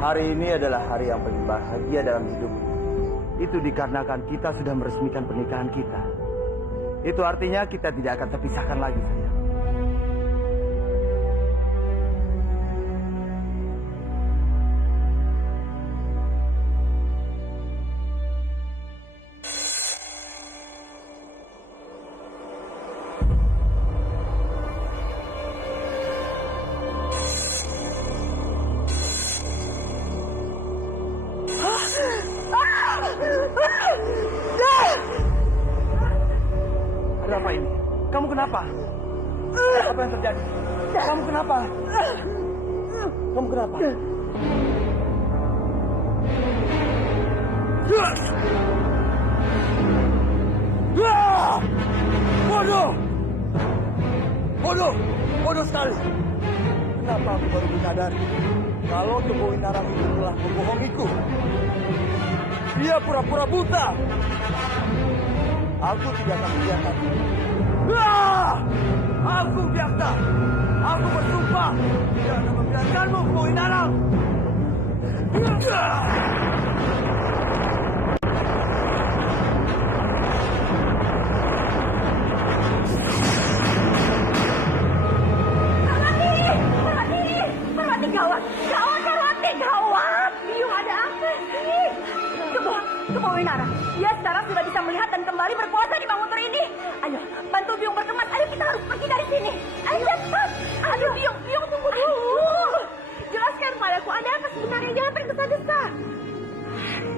Hari ini adalah hari yang paling bahagia dalam hidup. Itu dikarenakan kita sudah meresmikan pernikahan kita. Itu artinya kita tidak akan terpisahkan lagi, sayang. Ada apa ini? Kamu kenapa? Apa yang terjadi? Kamu kenapa? Kamu kenapa? Bodoh! Bodoh! Bodoh sekali! Kenapa aku baru menyadari kalau tubuh Winarang itu telah membohongiku? Dia pura-pura buta! Aku tidak akan membiarkan. Aku biasa. Aku bersumpah tidak akan membiarkanmu, Boy Narang. Parwati, gawat! Gawat, Parwati, gawat! Biung, ada apa sih? Coba, Kemawinara, dia sekarang sudah bisa melihat dan kembali berkuasa di Manguntur ini. Ayo, bantu Biung berkemas. Ayo, kita harus pergi dari sini. Ayo, cepat. Ayo, Biung tunggu dulu. Jelaskan padaku, ada apa sebenarnya? Jangan tergesa-gesa.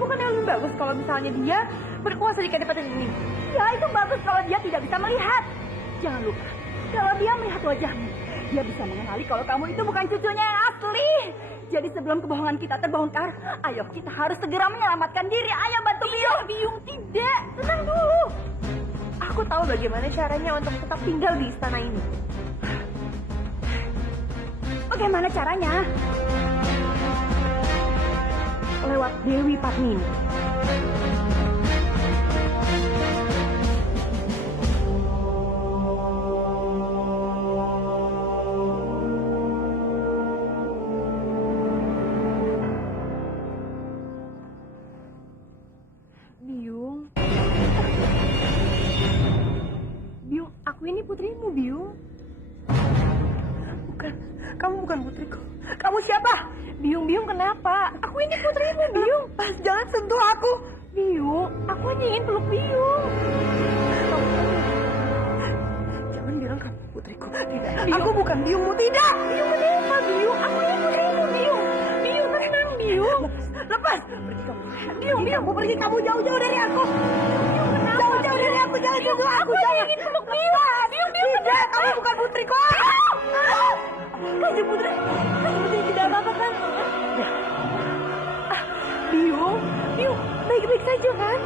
Bukannya lebih bagus kalau misalnya dia berkuasa di kadipaten ini? Ya, itu bagus kalau dia tidak bisa melihat. Jangan lupa, kalau dia melihat wajahmu, dia bisa mengenali kalau kamu itu bukan cucunya yang asli. Jadi sebelum kebohongan kita terbongkar, ayo kita harus segera menyelamatkan diri. Ayo bantu Biung. Tidak, tenang dulu. Aku tahu bagaimana caranya untuk tetap tinggal di istana ini. Bagaimana caranya? Lewat Dewi Padmini. Biung, aku ini putrimu, Biung. Kamu bukan putriku. Kamu siapa? Biung, kenapa? Aku ini putrimu, Biung. Jangan sentuh aku. Biung, aku hanya ingin peluk Biung. Jangan bilang kamu putriku. Tidak, aku bukan Biungmu. Tidak. Biung, kenapa, Biung? Aku ini putrimu, Biung. Biung, tenang, Biung. Lepas. Pergi kamu. Biung, aku pergi. Kamu jauh-jauh dari aku. Biung, kenapa? Jauh-jauh dari aku. Jangan sentuh aku. Aku ingin peluk Biung. Biung, tidak. Kamu bukan putriku. Kanjeng Putri tidak apa-apa kan? Biung, baik-baik saja kan?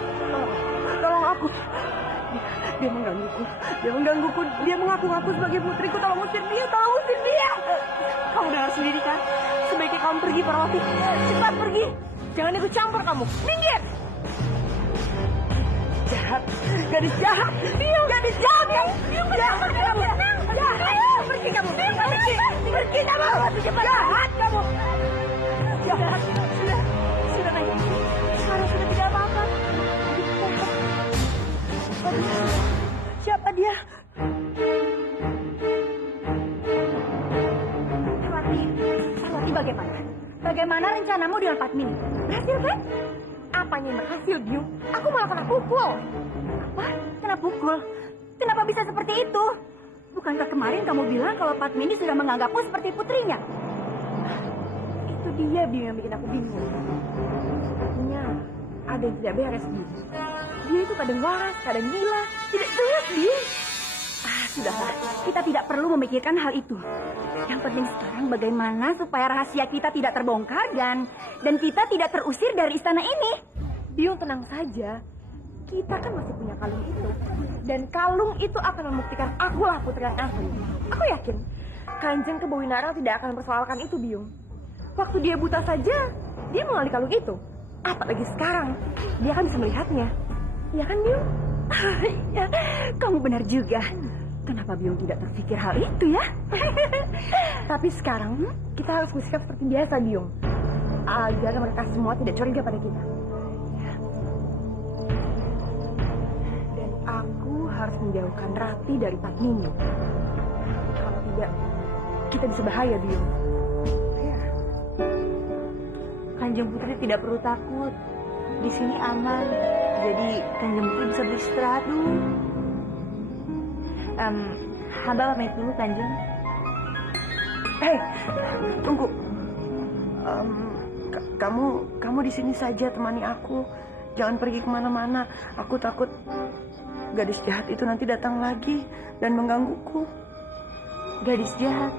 Tolong aku. Dia menggangguku. Dia mengaku-ngaku sebagai putriku. Tolong usir dia. Kamu dengar sendiri kan? Sebaiknya kamu pergi, Parawati. Cepat pergi. Jangan ikut campur kamu. Minggir. Jahat. Gadis jahat. Gadis jahat. Biung, jahat kamu. Pergi kamu. Pergi kamu. Jahat kamu. Jahat. Sudah naik. Sekarang sudah tidak apa-apa. Siapa dia? Parwati, bagaimana? Bagaimana rencanamu dengan Padmini? Berhasil kan? Apanya yang berhasil, Biung? Aku malah kena pukul. Apa? Kena pukul? Kenapa bisa seperti itu? Bukankah kemarin kamu bilang kalau Padmini sudah menganggapmu seperti putrinya? Itu dia, Biung, yang bikin aku bingung. Sepertinya ada yang tidak beres, Biung. Dia itu kadang waras, kadang gila. Tidak jelas, Biung. Sudahlah. Kita tidak perlu memikirkan hal itu. Yang penting sekarang bagaimana supaya rahasia kita tidak terbongkar dan kita tidak terusir dari istana ini. Biung, tenang saja. Kita kan masih punya kalung itu. Dan kalung itu akan membuktikan akulah putri yang asli. Aku yakin Kanjeng Kebawinarang tidak akan mempersoalkan itu, Biung. Waktu dia buta saja, dia mengenali kalung itu. Apalagi sekarang, dia kan bisa melihatnya. Iya kan, Biung? Ya, kamu benar juga. Kenapa Biung tidak terpikir hal itu ya? Tapi sekarang kita harus bersikap seperti biasa, Biung. Agar mereka semua tidak curiga pada kita. Dan aku harus menjauhkan Rati dari Padmini. Kalau tidak, kita bisa bahaya, Biung. Ya. Kanjeng Putri tidak perlu takut. Di sini aman. Jadi Kanjeng Putri bisa beristirahat dulu. Hamba pamit dulu, Kanjeng. Tunggu. Kamu di sini saja temani aku. Jangan pergi kemana-mana. Aku takut gadis jahat itu nanti datang lagi dan menggangguku. Gadis jahat?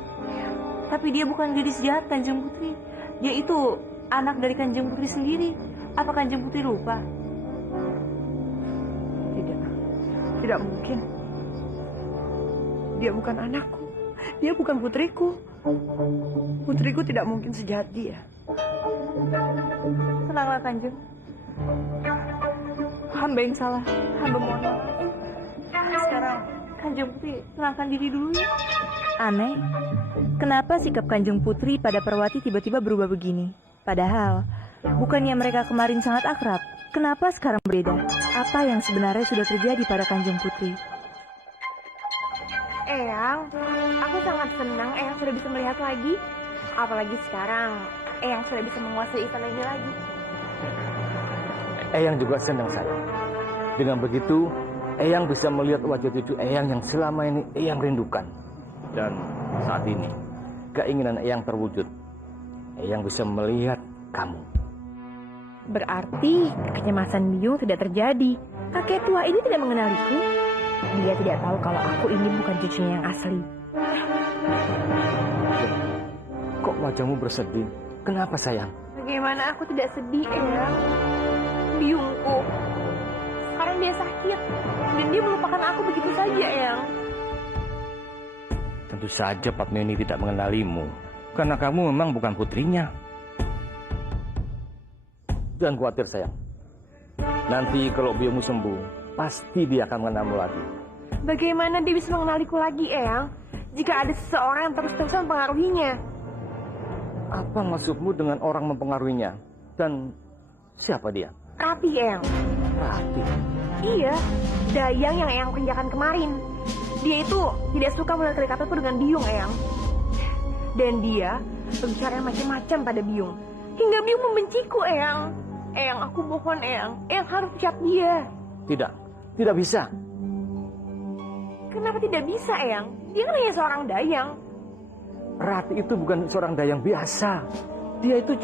Tapi dia bukan gadis jahat, Kanjeng Putri. Dia itu anak dari Kanjeng Putri sendiri. Apa Kanjeng Putri lupa? Tidak mungkin. Dia bukan anakku. Dia bukan putriku. Putriku tidak mungkin sejahat dia. Tenanglah, Kanjeng. Hamba yang salah. Hamba mohon maaf. Sekarang Kanjeng Putri tenangkan diri dulu ya. Aneh, kenapa sikap Kanjeng Putri pada Parwati tiba-tiba berubah begini? Padahal, bukannya mereka kemarin sangat akrab. Kenapa sekarang berbeda? Apa yang sebenarnya sudah terjadi pada Kanjeng Putri? Eyang, aku sangat senang Eyang sudah bisa melihat lagi. Apalagi sekarang Eyang sudah bisa menguasai istana ini lagi. Eyang juga senang sayang. Dengan begitu, Eyang bisa melihat wajah cucu Eyang yang selama ini Eyang rindukan. Dan saat ini, keinginan Eyang terwujud. Eyang bisa melihat kamu. Berarti kecemasan Biung tidak terjadi. Kakek tua ini tidak mengenaliku. Dia tidak tahu kalau aku ini bukan cucunya yang asli. Kok wajahmu bersedih? Kenapa sayang? Bagaimana aku tidak sedih, Eyang? Biungku. Sekarang dia sakit. Dan dia melupakan aku begitu saja, Eyang. Tentu saja Padmini tidak mengenalimu. Karena kamu memang bukan putrinya. Jangan khawatir sayang. Nanti kalau Biungmu sembuh, pasti dia akan mengenalmu lagi. Bagaimana dia bisa mengenaliku lagi, Eyang? Jika ada seseorang yang terus-terusan mempengaruhinya. Apa maksudmu dengan orang mempengaruhinya? Dan siapa dia? Rati, Eyang. Rati. Iya, Dayang yang Eyang kerjakan kemarin. Dia itu tidak suka melihat kedekatanku dengan Biung, Eyang. Dan dia berbicara macam-macam pada Biung. Hingga Biung membenciku, Eyang. Eyang, aku mohon, Eyang. Eyang harus pecat dia. Tidak bisa. Kenapa tidak bisa, Eyang? Dia kan hanya seorang Dayang. Rati itu bukan seorang Dayang biasa. Dia itu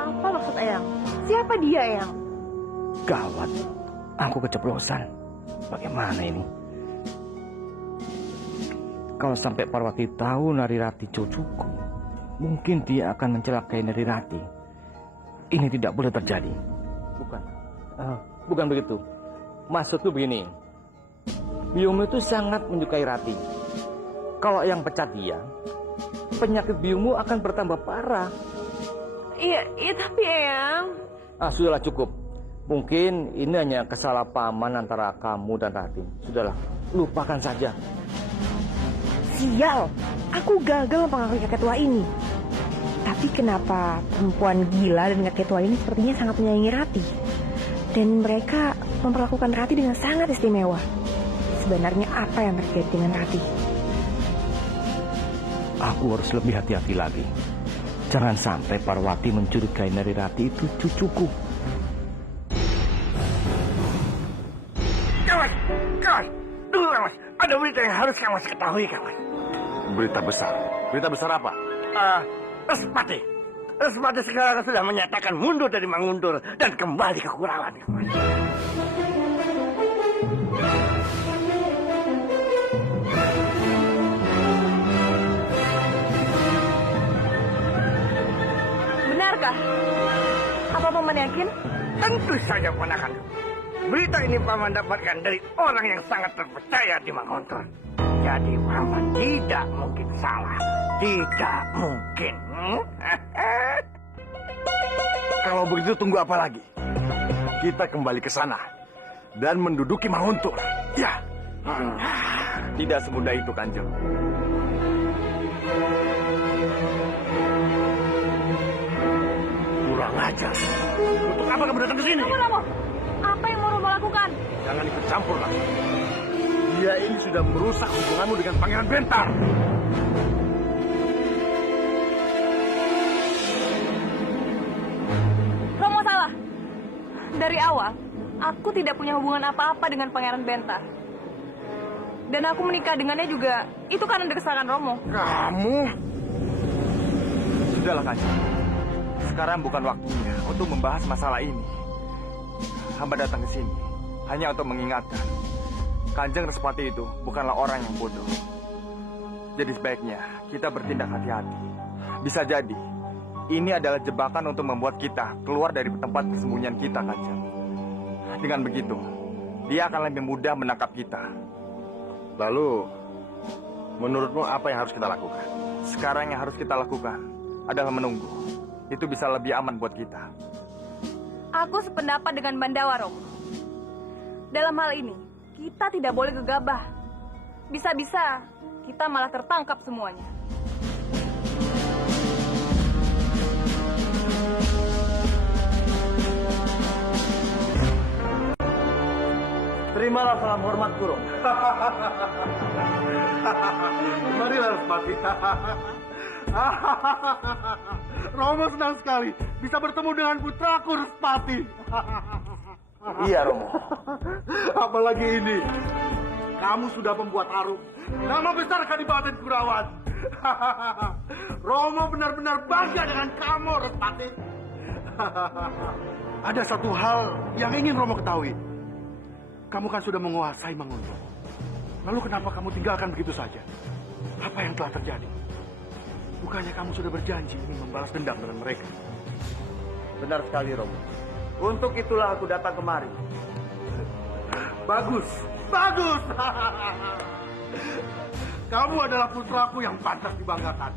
Apa maksud Eyang? Siapa dia, Eyang? gawat. Aku keceplosan. Bagaimana ini? Kalau sampai Parwati tahu Narirati cucuku, mungkin dia akan mencelakai Narirati. Ini tidak boleh terjadi. Bukan begitu. Maksudku begini. Biungmu itu sangat menyukai Rati. Kalau yang pecat dia, penyakit biungmu akan bertambah parah. Iya tapi Eyang. Sudahlah cukup. Mungkin ini hanya kesalahpahaman antara kamu dan Rati. Sudahlah, lupakan saja. Sial, aku gagal mempengaruhi kakek tua ini. Tapi kenapa perempuan gila dan kakek tua ini sepertinya sangat menyayangi Rati? Dan mereka memperlakukan Rati dengan sangat istimewa. Sebenarnya apa yang terjadi dengan Rati? Aku harus lebih hati-hati lagi. Jangan sampai Parwati mencurigai Narirati itu cucuku. Kawas! Tunggu Kawas, ada berita yang harus Kawas ketahui Kawas. Berita besar? Berita besar apa? Respati sekarang sudah menyatakan mundur dari Mangundur dan kembali ke Kurawan. Benarkah? Apa Paman yakin? Tentu saja ponakan. Berita ini Paman dapatkan dari orang yang sangat terpercaya di Mangundur. Jadi Paman tidak mungkin salah. Tidak mungkin. Kalau begitu tunggu apa lagi? Kita kembali ke sana dan menduduki Manguntur. Ya. Tidak semudah itu, Kanjeng. Kurang ajar. Untuk apa kamu datang ke sini? Romo, apa yang mau Romo lakukan? Jangan ikut campur langsung. Dia ini sudah merusak hubunganmu dengan Pangeran Bentar. Romo salah. Dari awal, aku tidak punya hubungan apa-apa dengan Pangeran Bentar. Dan aku menikah dengannya juga, itu karena desakan Romo. Kamu? Sudahlah, Kanjeng. Sekarang bukan waktunya untuk membahas masalah ini. Hamba datang ke sini hanya untuk mengingatkan. Kanjeng Respati itu bukanlah orang yang bodoh. Jadi sebaiknya kita bertindak hati-hati. Bisa jadi ini adalah jebakan untuk membuat kita keluar dari tempat persembunyian kita, Kanjeng. Dengan begitu, dia akan lebih mudah menangkap kita. Lalu, menurutmu apa yang harus kita lakukan? Sekarang yang harus kita lakukan adalah menunggu. Itu bisa lebih aman buat kita. Aku sependapat dengan Bandawa, Romo. Dalam hal ini, kita tidak boleh gegabah. Bisa-bisa kita malah tertangkap semuanya. Terimalah salam hormat Guru. Marilah, Respati. Romo senang sekali bisa bertemu dengan putraku Respati. Iya, Romo. Apalagi ini. Kamu sudah membuat harum nama besar Kadipaten Kurawan. Romo benar-benar bangga dengan kamu, Respati. Ada satu hal yang ingin Romo ketahui. Kamu kan sudah menguasai Manguntuh. Lalu kenapa kamu tinggalkan begitu saja? Apa yang telah terjadi? Bukannya kamu sudah berjanji ingin membalas dendam dengan mereka? Benar sekali, Romo. Untuk itulah aku datang kemari. Bagus, bagus. Kamu adalah putraku yang pantas dibanggakan.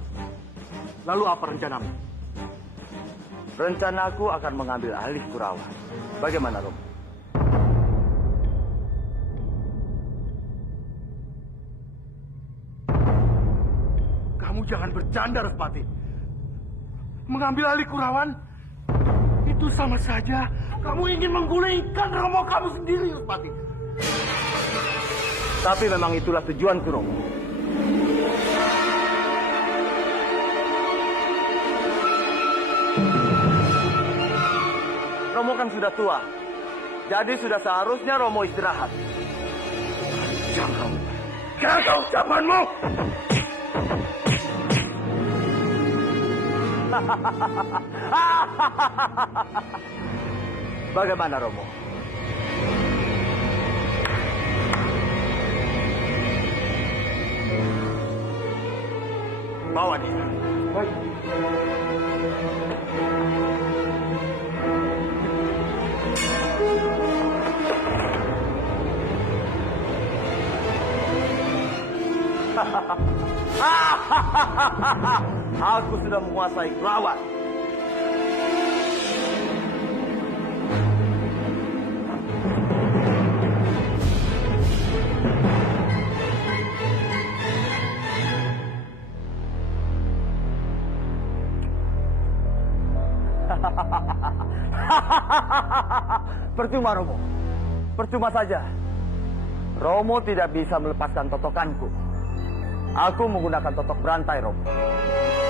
Lalu apa rencanamu? Rencanaku akan mengambil alih Kurawan. Bagaimana, Romo? Kamu jangan bercanda, Respati. Mengambil alih Kurawan, itu sama saja kamu ingin menggulingkan Romo kamu sendiri, Respati. Tapi memang itulah tujuanku, Romo. Romo kan sudah tua. Jadi sudah seharusnya Romo istirahat. Jangan. Jaga ucapanmu. Bagaimana, Romo? Bawa dia. Baik. Aku sudah menguasai Kurawan. Percuma, Romo. Percuma saja. Romo tidak bisa melepaskan totokanku. Aku menggunakan totok berantai, Romo.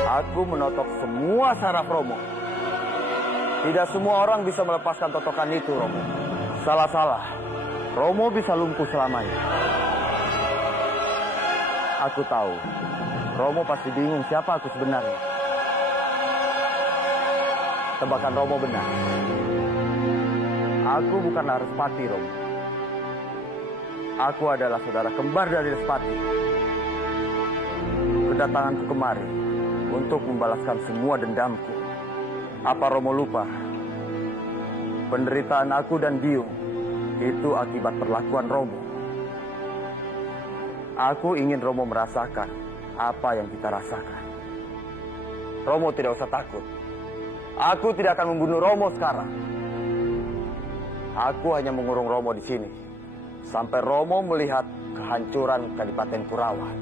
Aku menotok semua saraf Romo. Tidak semua orang bisa melepaskan totokan itu, Romo. Salah-salah. Romo bisa lumpuh selamanya. Aku tahu. Romo pasti bingung siapa aku sebenarnya. Tebakan Romo benar. Aku bukanlah Respati, Romo. Aku adalah saudara kembar dari Respati. Kedatanganku kemari untuk membalaskan semua dendamku. Apa Romo lupa? Penderitaan aku dan Biung itu akibat perlakuan Romo. Aku ingin Romo merasakan apa yang kita rasakan. Romo tidak usah takut. Aku tidak akan membunuh Romo sekarang. Aku hanya mengurung Romo di sini sampai Romo melihat kehancuran Kadipaten Kurawan.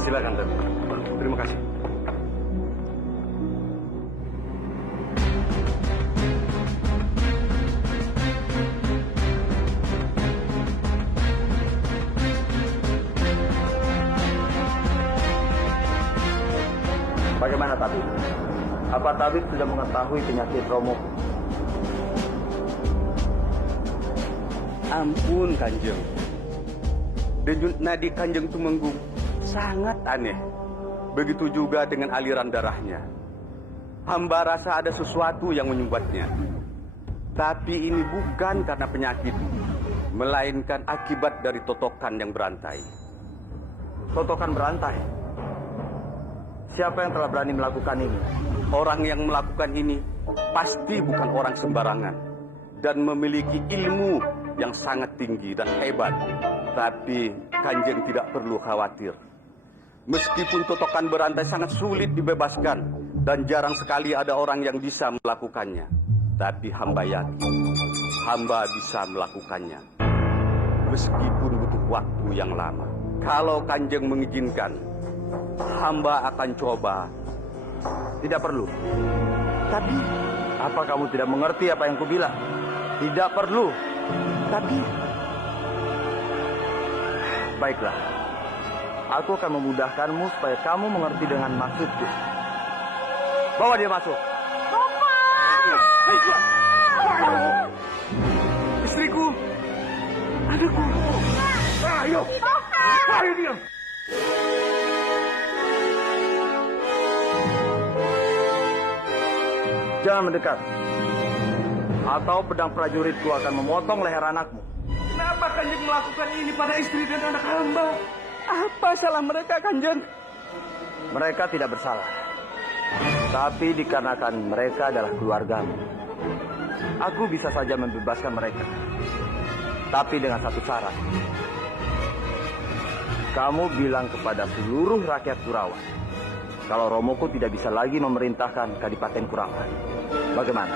Silakan, Dek. Terima kasih. Bagaimana Tabib? Apa Tabib sudah mengetahui penyakit Romo? Ampun Kanjeng. Denyut nadi Kanjeng Tumenggung sangat aneh. Begitu juga dengan aliran darahnya. Hamba rasa ada sesuatu yang menyumbatnya. Tapi ini bukan karena penyakit, melainkan akibat dari totokan yang berantai. Totokan berantai? Siapa yang telah berani melakukan ini? Orang yang melakukan ini pasti bukan orang sembarangan dan memiliki ilmu yang sangat tinggi dan hebat. Tapi Kanjeng tidak perlu khawatir. Meskipun totokan berantai sangat sulit dibebaskan dan jarang sekali ada orang yang bisa melakukannya. Tapi hamba yakin, hamba bisa melakukannya. Meskipun butuh waktu yang lama. Kalau Kanjeng mengizinkan, hamba akan coba. Tidak perlu. Tapi, apa kamu tidak mengerti apa yang kubilang? Tidak perlu. Tapi, baiklah. Aku akan memudahkanmu supaya kamu mengerti dengan maksudku. Bawa dia masuk. Istriku, anakku. Ayo, ayo diam. Jangan mendekat. Atau pedang prajuritku akan memotong leher anakmu. Kenapa Kanjeng melakukan ini pada istri dan anak hamba? Apa salah mereka, Kanjeng? Mereka tidak bersalah. Tapi dikarenakan mereka adalah keluargamu. Aku bisa saja membebaskan mereka. Tapi dengan satu syarat. Kamu bilang kepada seluruh rakyat Kurawan kalau Romoku tidak bisa lagi memerintahkan Kadipaten Kurawan. Bagaimana?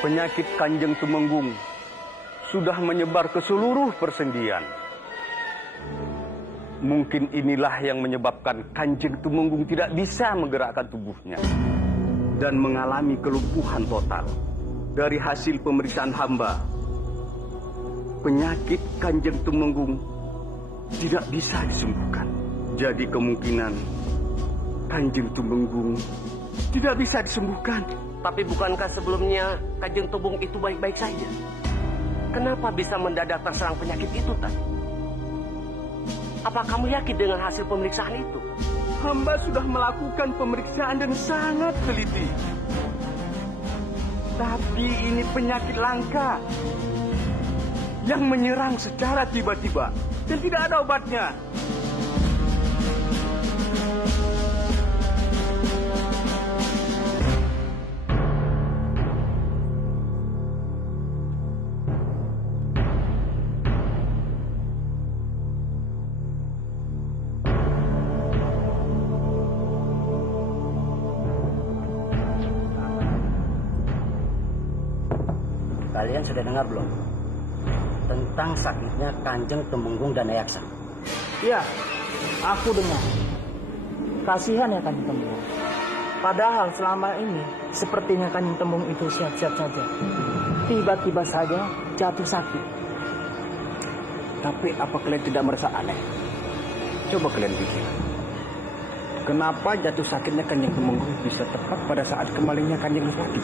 Penyakit Kanjeng Tumenggung sudah menyebar ke seluruh persendian. Mungkin inilah yang menyebabkan Kanjeng Tumenggung tidak bisa menggerakkan tubuhnya dan mengalami kelumpuhan total. Dari hasil pemeriksaan hamba, penyakit Kanjeng Tumenggung tidak bisa disembuhkan. Jadi kemungkinan Kanjeng Tumenggung tidak bisa disembuhkan. Tapi bukankah sebelumnya Kanjeng Tumenggung itu baik-baik saja? Kenapa bisa mendadak terserang penyakit itu tadi? Apa kamu yakin dengan hasil pemeriksaan itu? Hamba sudah melakukan pemeriksaan dan sangat teliti. Tapi ini penyakit langka yang menyerang secara tiba-tiba dan tidak ada obatnya. Kalian sudah dengar belum? Tentang sakitnya Kanjeng Tumenggung dan Ayaksa. Iya, aku dengar. Kasihan ya Kanjeng Tumenggung. Padahal selama ini sepertinya Kanjeng Tumenggung itu sehat-sehat saja. Tiba-tiba saja jatuh sakit. Tapi apa kalian tidak merasa aneh? Coba kalian pikir. Kenapa jatuh sakitnya Kanjeng Tumenggung bisa tepat pada saat kembalinya Kanjeng Respati?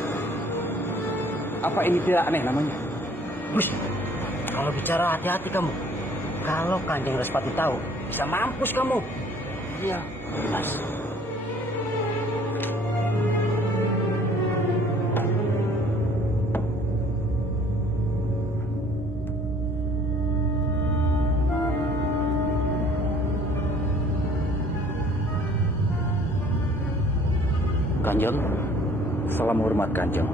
Apa ini tidak aneh namanya? Bus, kalau bicara hati-hati kamu. Kalau Kanjeng Respati tahu, bisa mampus kamu. Iya, jelas. Kanjeng, salam hormat Kanjeng.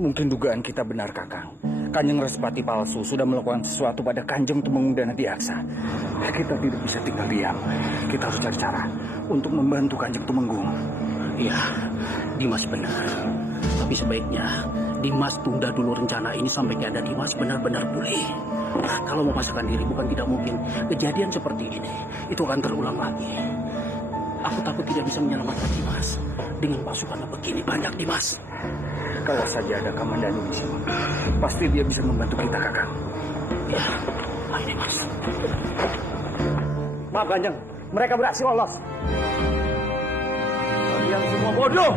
Mungkin dugaan kita benar, Kakang. Kanjeng Respati palsu sudah melakukan sesuatu pada Kanjeng Tumenggung dan Adiaksa. Kita tidak bisa tinggal diam. Kita harus cari cara untuk membantu Kanjeng Tumenggung. Iya, Dimas benar. Tapi sebaiknya Dimas tunda dulu rencana ini sampai keadaan Dimas benar-benar pulih. Kalau memasakkan diri bukan tidak mungkin kejadian seperti ini itu akan terulang lagi. Aku takut tidak bisa menyelamatkan Dimas dengan pasukan begini banyak, Dimas. Kalau saja ada Kamandanu di sini, pasti dia bisa membantu kita, Kakang. Ya, ayo Dimas. Maaf Kanjeng, mereka berhasil lolos. Kalian semua bodoh.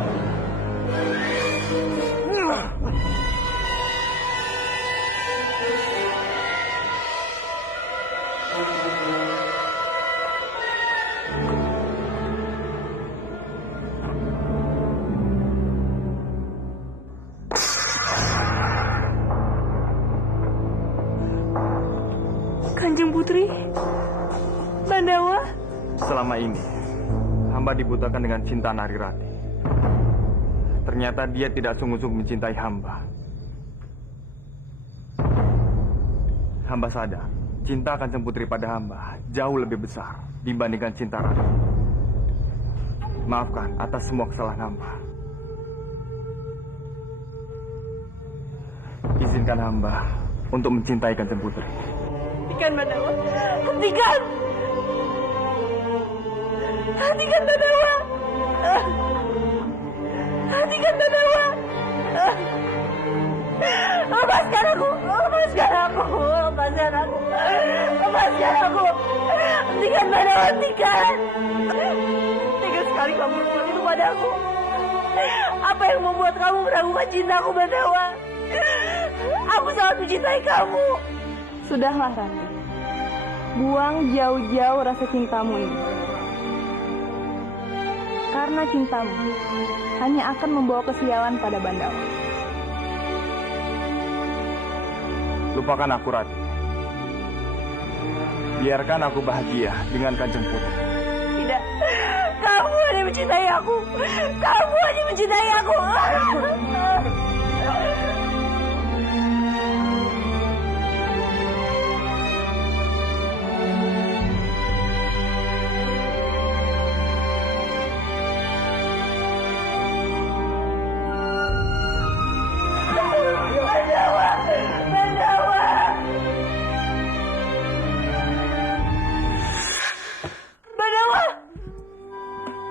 Kanjeng Putri, Bandawa. Selama ini, hamba dibutakan dengan cinta Narirati. Ternyata dia tidak sungguh-sungguh mencintai hamba. Hamba sadar, cinta Kanjeng Putri pada hamba jauh lebih besar dibandingkan cinta Rati. Maafkan atas semua kesalahan hamba. Izinkan hamba untuk mencintai Kanjeng Putri. Hentikan, Bandawa. Hentikan! Hentikan, Bandawa! Hentikan, Bandawa! Lepaskan aku! Lepaskan aku! Lepaskan aku! Lepaskan aku! Hentikan, Bandawa! Hentikan! Tega sekali kamu melakukan itu padaku. Apa yang membuat kamu meragukan cintaku, Bandawa? Aku sangat mencintai kamu. Sudahlah, Ranti. Buang jauh-jauh rasa cintamu ini. Karena cintamu hanya akan membawa kesialan pada Bandawa. Lupakan aku, Rati. Biarkan aku bahagia dengan Kanjeng Putri. Tidak. Kamu hanya mencintai aku. Kamu hanya mencintai aku.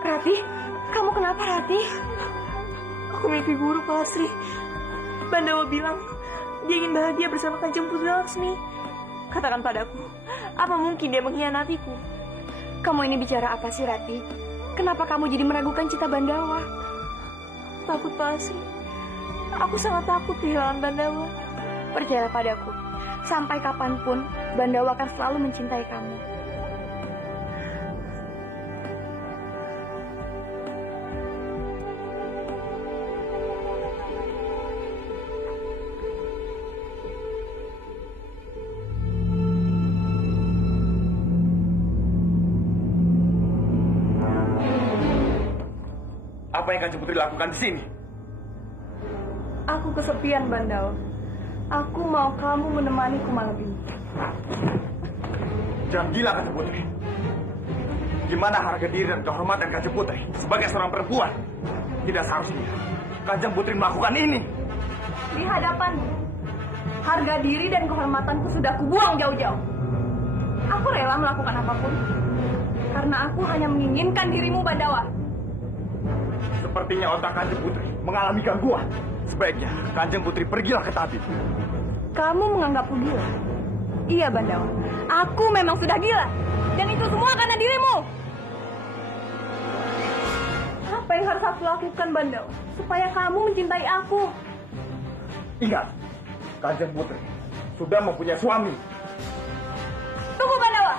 Rati, kamu kenapa, Rati? Aku mimpi buruk, Pak Asri. Bandawa bilang dia ingin bahagia bersama Kanjeng Putri Laksmi. Katakan padaku, apa mungkin dia mengkhianatiku? Kamu ini bicara apa sih, Rati? Kenapa kamu jadi meragukan cinta Bandawa? Takut, Pak Asri. Aku sangat takut kehilangan Bandawa. Percayalah padaku, sampai kapanpun Bandawa akan selalu mencintai kamu. Apa yang Kanjeng Putri lakukan di sini? Aku kesepian, Bandawa. Aku mau kamu menemaniku malam ini. Jangan gila, Kanjeng Putri. Gimana harga diri dan kehormatan Kanjeng Putri sebagai seorang perempuan? Tidak seharusnya Kanjeng Putri melakukan ini. Di hadapanmu, harga diri dan kehormatanku sudah kubuang jauh-jauh. Aku rela melakukan apapun, karena aku hanya menginginkan dirimu, Bandawa. Sepertinya otak Kanjeng Putri mengalami gangguan. Sebaiknya Kanjeng Putri pergilah ke tabib. Kamu menganggapku gila? Iya, Bandawa. Aku memang sudah gila. Dan itu semua karena dirimu. Apa yang harus aku lakukan, Bandawa? Supaya kamu mencintai aku. Ingat, Kanjeng Putri sudah mempunyai suami. Tunggu, Bandawa.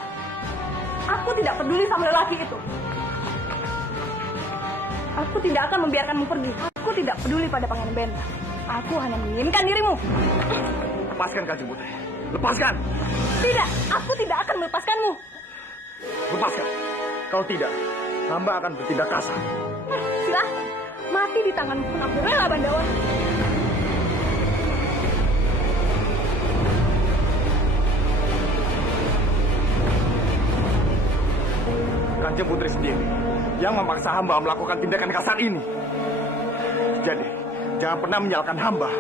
Aku tidak peduli sama lelaki itu. Aku tidak akan membiarkanmu pergi. Aku tidak peduli pada Pangeran Benta. Aku hanya menginginkan dirimu. Lepaskan Kanjeng Putri. Lepaskan. Tidak, aku tidak akan melepaskanmu. Lepaskan. Kalau tidak, hamba akan bertindak kasar. Silahkan. Mati di tanganmu pun aku rela, Bandawa. Kanjeng Putri sendiri yang memaksa hamba melakukan tindakan kasar ini. Jadi, jangan pernah menyalahkan hamba.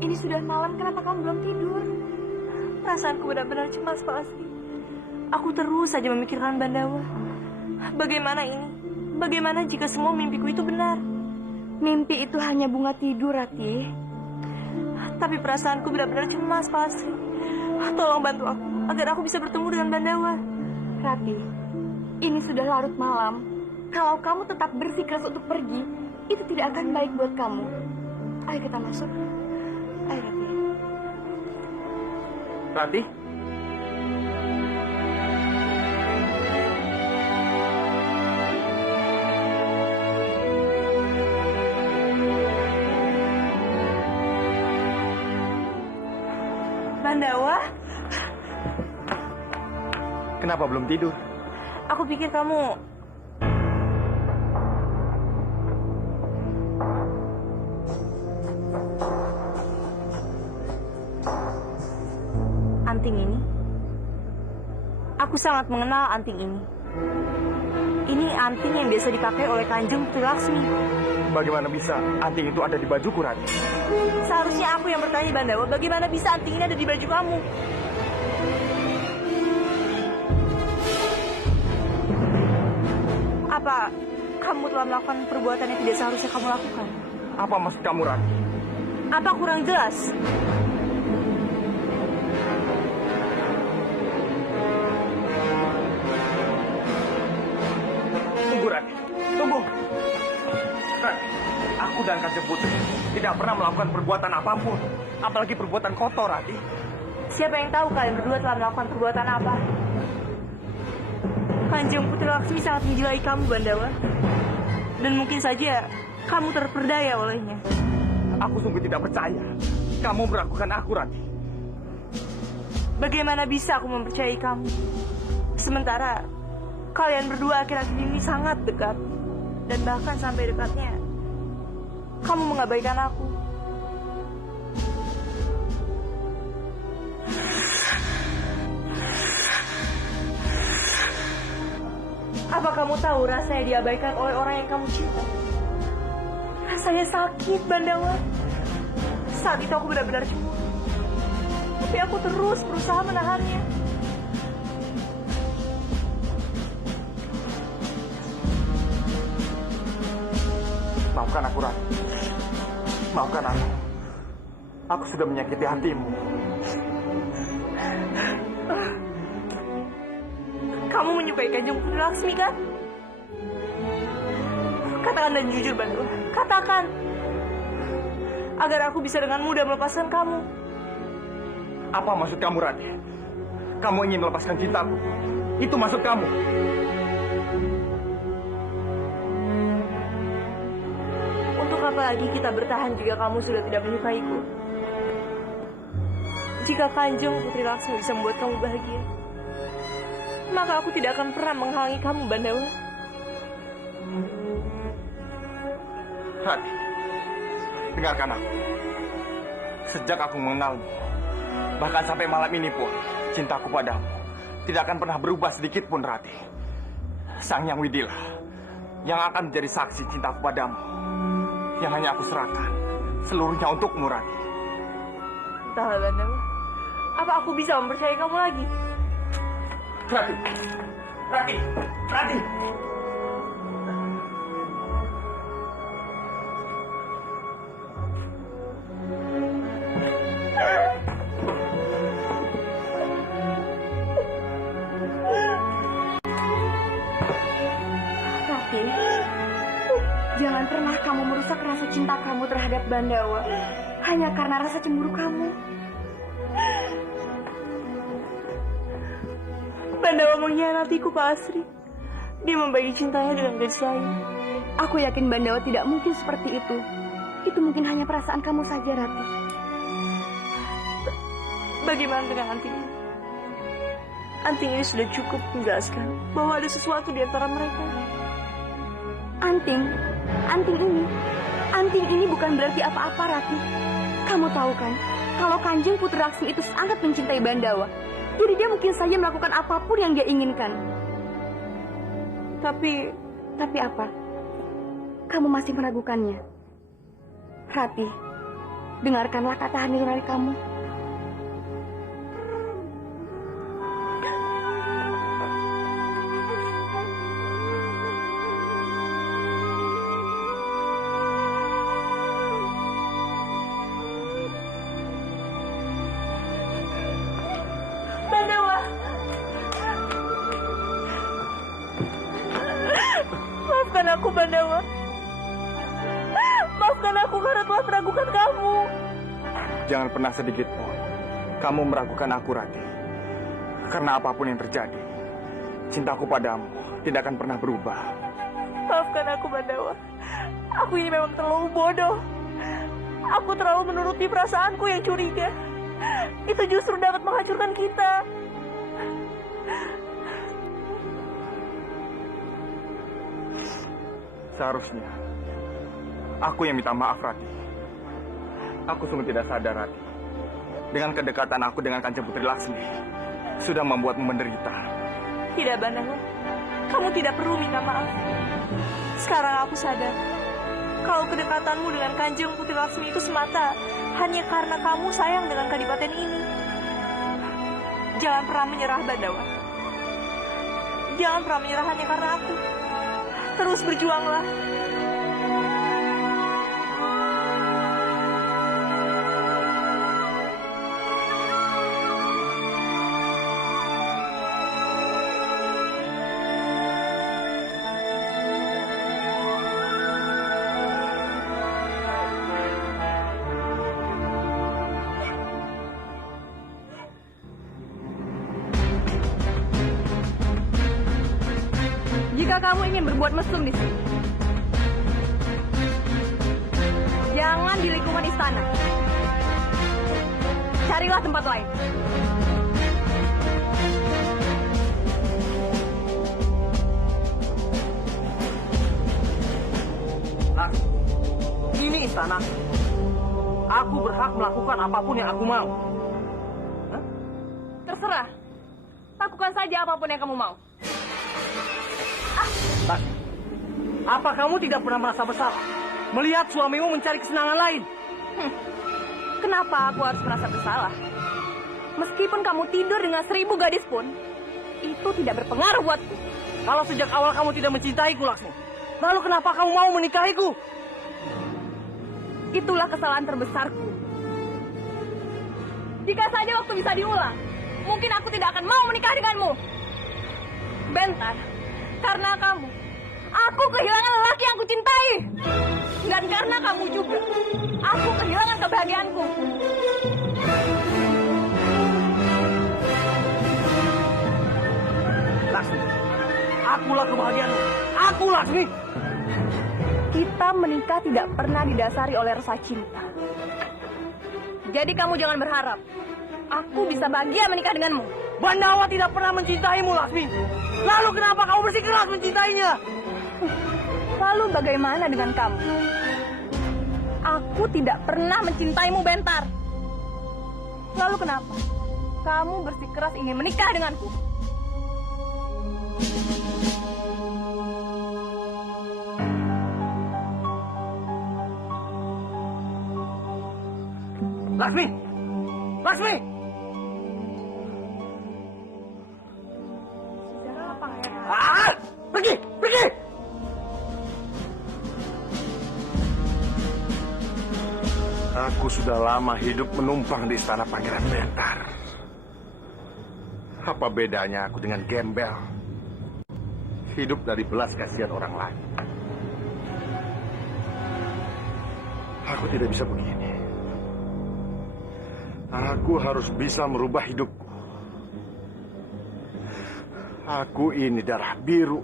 Ini sudah malam, kenapa kamu belum tidur? Perasaanku benar-benar cemas, Pak Asri. Aku terus saja memikirkan Bandawa. Bagaimana ini? Bagaimana jika semua mimpiku itu benar? Mimpi itu hanya bunga tidur, Rati. Tapi perasaanku benar-benar cemas, Pak Asri. Tolong bantu aku, agar aku bisa bertemu dengan Bandawa. Rati, ini sudah larut malam. Kalau kamu tetap bersikeras untuk pergi, itu tidak akan baik buat kamu. Ayo kita masuk. Ayo, Rati. Rati? Bandawa? Kenapa belum tidur? Aku pikir kamu... Anting ini? Aku sangat mengenal anting ini. Ini anting yang biasa dipakai oleh Kanjeng Putri Laksmi. Bagaimana bisa anting itu ada di bajuku, Rati? Seharusnya aku yang bertanya, Bandawa, bagaimana bisa anting ini ada di baju kamu? Apa kamu telah melakukan perbuatan yang tidak seharusnya kamu lakukan? Apa maksud kamu, Rati? Apa kurang jelas? Tunggu, Rati. Tunggu. Rati, aku dan Kanjeng Putri tidak pernah melakukan perbuatan apapun. Apalagi perbuatan kotor, Rati. Siapa yang tahu kalian berdua telah melakukan perbuatan apa? Kanjeng Putri Laksmi sangat menjilai kamu, Bandawa. Dan mungkin saja kamu terperdaya olehnya. Aku sungguh tidak percaya kamu meragukan aku, Rati. Bagaimana bisa aku mempercayai kamu? Sementara kalian berdua akhir-akhir ini sangat dekat. Dan bahkan sampai dekatnya kamu mengabaikan aku. Apa kamu tahu rasanya diabaikan oleh orang yang kamu cinta? Rasanya sakit, Bandawa. Saat itu aku benar-benar cemburu. Tapi aku terus berusaha menahannya. Maafkan aku, Rati. Maafkan aku. Aku sudah menyakiti hatimu. Kamu menyukai Kanjeng Putri Laksmi, kan? Katakan dan jujur, Bandawa. Katakan. Agar aku bisa dengan mudah melepaskan kamu. Apa maksud kamu, Rati? Kamu ingin melepaskan cintaku? Itu maksud kamu? Untuk apa lagi kita bertahan jika kamu sudah tidak menyukaiku? Jika Kanjeng Putri Laksmi bisa membuat kamu bahagia, maka aku tidak akan pernah menghalangi kamu, Bandawa. Rati, dengarkan aku. Sejak aku mengenalmu, bahkan sampai malam ini pun, cintaku padamu tidak akan pernah berubah sedikit pun, Rati. Sang Yang Widila yang akan menjadi saksi cintaku padamu, yang hanya aku serahkan seluruhnya untukmu, Rati. Entahlah, Bandawa. Apa aku bisa mempercayai kamu lagi? Rati, Rati, Rati. Rati, jangan pernah kamu merusak rasa cinta kamu terhadap Bandawa hanya karena rasa cemburu kamu. Bandawa mengkhianatiku, Pak Asri. Dia membagi cintanya dengan gadis lain. Aku yakin Bandawa tidak mungkin seperti itu. Itu mungkin hanya perasaan kamu saja, Rati. Bagaimana dengan anting ini? Anting ini sudah cukup menjelaskan bahwa ada sesuatu di antara mereka. Anting ini bukan berarti apa-apa, Rati. Kamu tahu kan, kalau Kanjeng Putri Laksmi itu sangat mencintai Bandawa. Jadi dia mungkin saja melakukan apapun yang dia inginkan. Tapi apa? Kamu masih meragukannya? Rati, dengarkanlah kata hati nurani kamu. Bandawa! Maafkan aku, Bandawa. Maafkan aku karena telah meragukan kamu. Jangan pernah sedikit pun kamu meragukan aku, Rati. Karena apapun yang terjadi, cintaku padamu tidak akan pernah berubah. Maafkan aku, Bandawa. Aku ini memang terlalu bodoh. Aku terlalu menuruti perasaanku yang curiga. Itu justru dapat menghancurkan kita. Seharusnya aku yang minta maaf, Rati. Aku sungguh tidak sadar, Rati. Dengan kedekatan aku dengan Kanjeng Putri Laksmi sudah membuatmu menderita. Tidak, Bandawa. Kamu tidak perlu minta maaf. Sekarang aku sadar kalau kedekatanmu dengan Kanjeng Putri Laksmi itu semata hanya karena kamu sayang dengan kadipaten ini. Jangan pernah menyerah, Bandawa. Jangan pernah menyerah hanya karena aku. Terus berjuanglah. Jika kamu ingin berbuat mesum di sini, jangan di lingkungan istana. Carilah tempat lain. Nah, ini istana. Aku berhak melakukan apapun yang aku mau. Hah? Terserah. Lakukan saja apapun yang kamu mau. Laksmi, apa kamu tidak pernah merasa bersalah melihat suamimu mencari kesenangan lain? Kenapa aku harus merasa bersalah? Meskipun kamu tidur dengan 1000 gadis pun, itu tidak berpengaruh buatku. Kalau sejak awal kamu tidak mencintaiku, Laksmi, lalu kenapa kamu mau menikahiku? Itulah kesalahan terbesarku. Jika saja waktu bisa diulang, mungkin aku tidak akan mau menikah denganmu. Bentar, karena kamu, aku kehilangan lelaki yang kucintai. Dan karena kamu juga, aku kehilangan kebahagiaanku. Laksmi, akulah kebahagiaanmu. Aku, Laksmi. Kita menikah tidak pernah didasari oleh rasa cinta. Jadi kamu jangan berharap aku bisa bahagia menikah denganmu. Bandawa tidak pernah mencintaimu, Laksmi. Lalu kenapa kamu bersikeras mencintainya? Lalu bagaimana dengan kamu? Aku tidak pernah mencintaimu, Bentar. Lalu kenapa kamu bersikeras ingin menikah denganku? Laksmi! Laksmi! Pergi! Pergi! Aku sudah lama hidup menumpang di istana Pangeran Bentar. Apa bedanya aku dengan gembel? Hidup dari belas kasihan orang lain. Aku tidak bisa begini. Aku harus bisa merubah hidupku. Aku ini darah biru.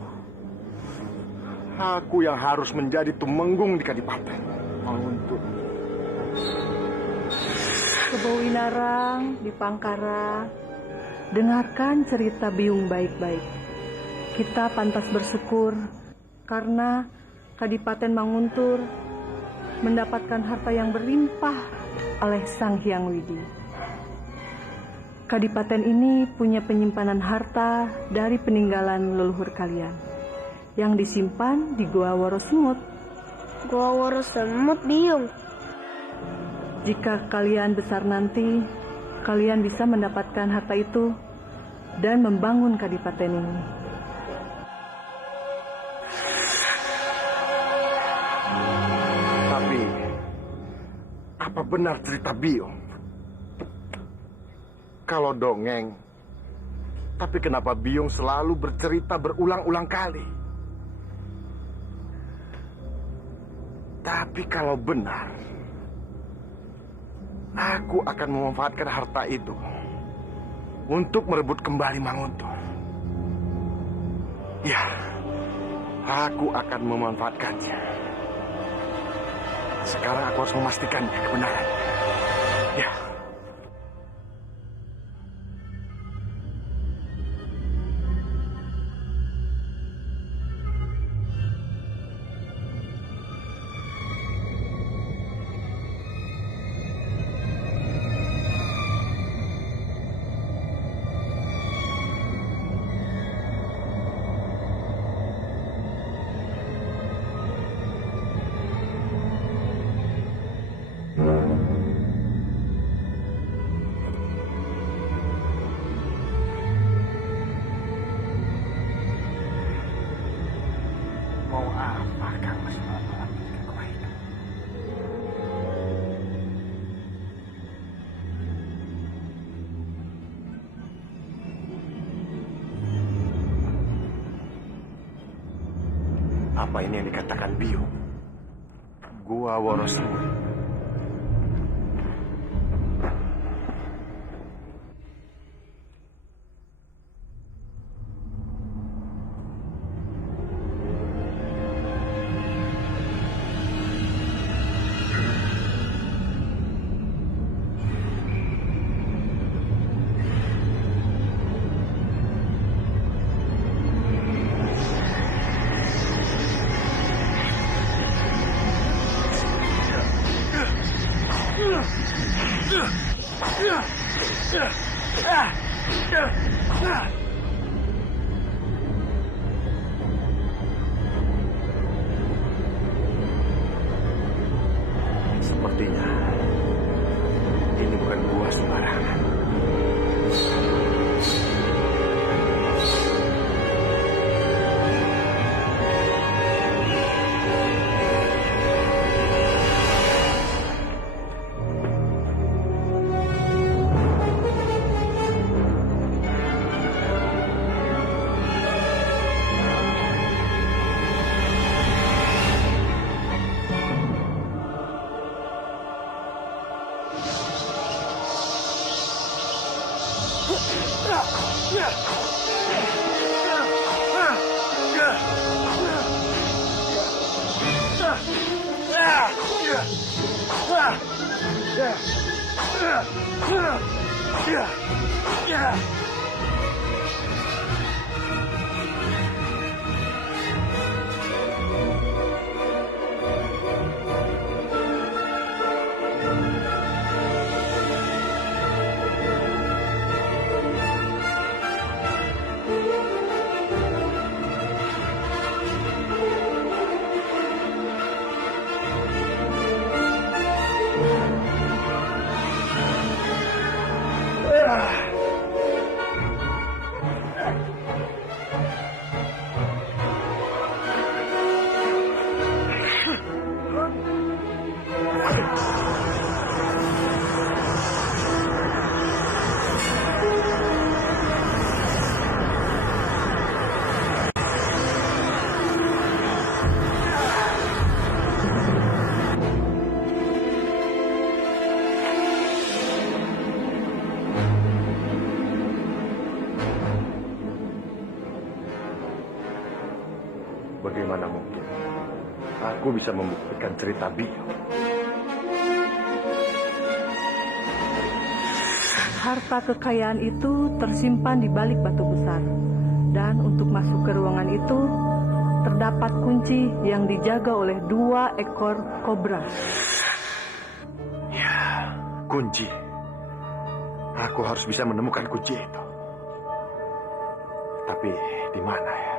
Aku yang harus menjadi tumenggung di kadipaten. Untuk Kebawinarang di Pangkara, dengarkan cerita Biung baik-baik. Kita pantas bersyukur karena Kadipaten Manguntur mendapatkan harta yang berlimpah oleh Sang Hyang Widi. Kadipaten ini punya penyimpanan harta dari peninggalan leluhur kalian yang disimpan di Goa Worosemut. Gua Woro Semut, Biung. Jika kalian besar nanti, kalian bisa mendapatkan harta itu dan membangun kadipaten ini. Tapi, apa benar cerita Biung? Kalau dongeng, tapi kenapa Biung selalu bercerita berulang-ulang kali? Tapi kalau benar, aku akan memanfaatkan harta itu untuk merebut kembali Manguntur. Ya, aku akan memanfaatkannya. Sekarang aku harus memastikannya kebenaran. Ya. Mau apa Kang Mas malam ke gua itu? Apa ini yang dikatakan Biung? Gua Worosemut. Sepertinya ini bukan gua sembarangan. Bagaimana mungkin aku bisa membuktikan cerita Biung? harta kekayaan itu tersimpan di balik batu besar. Dan untuk masuk ke ruangan itu, terdapat kunci yang dijaga oleh 2 ekor kobra. Ya, kunci. Aku harus bisa menemukan kunci itu. Tapi di mana ya?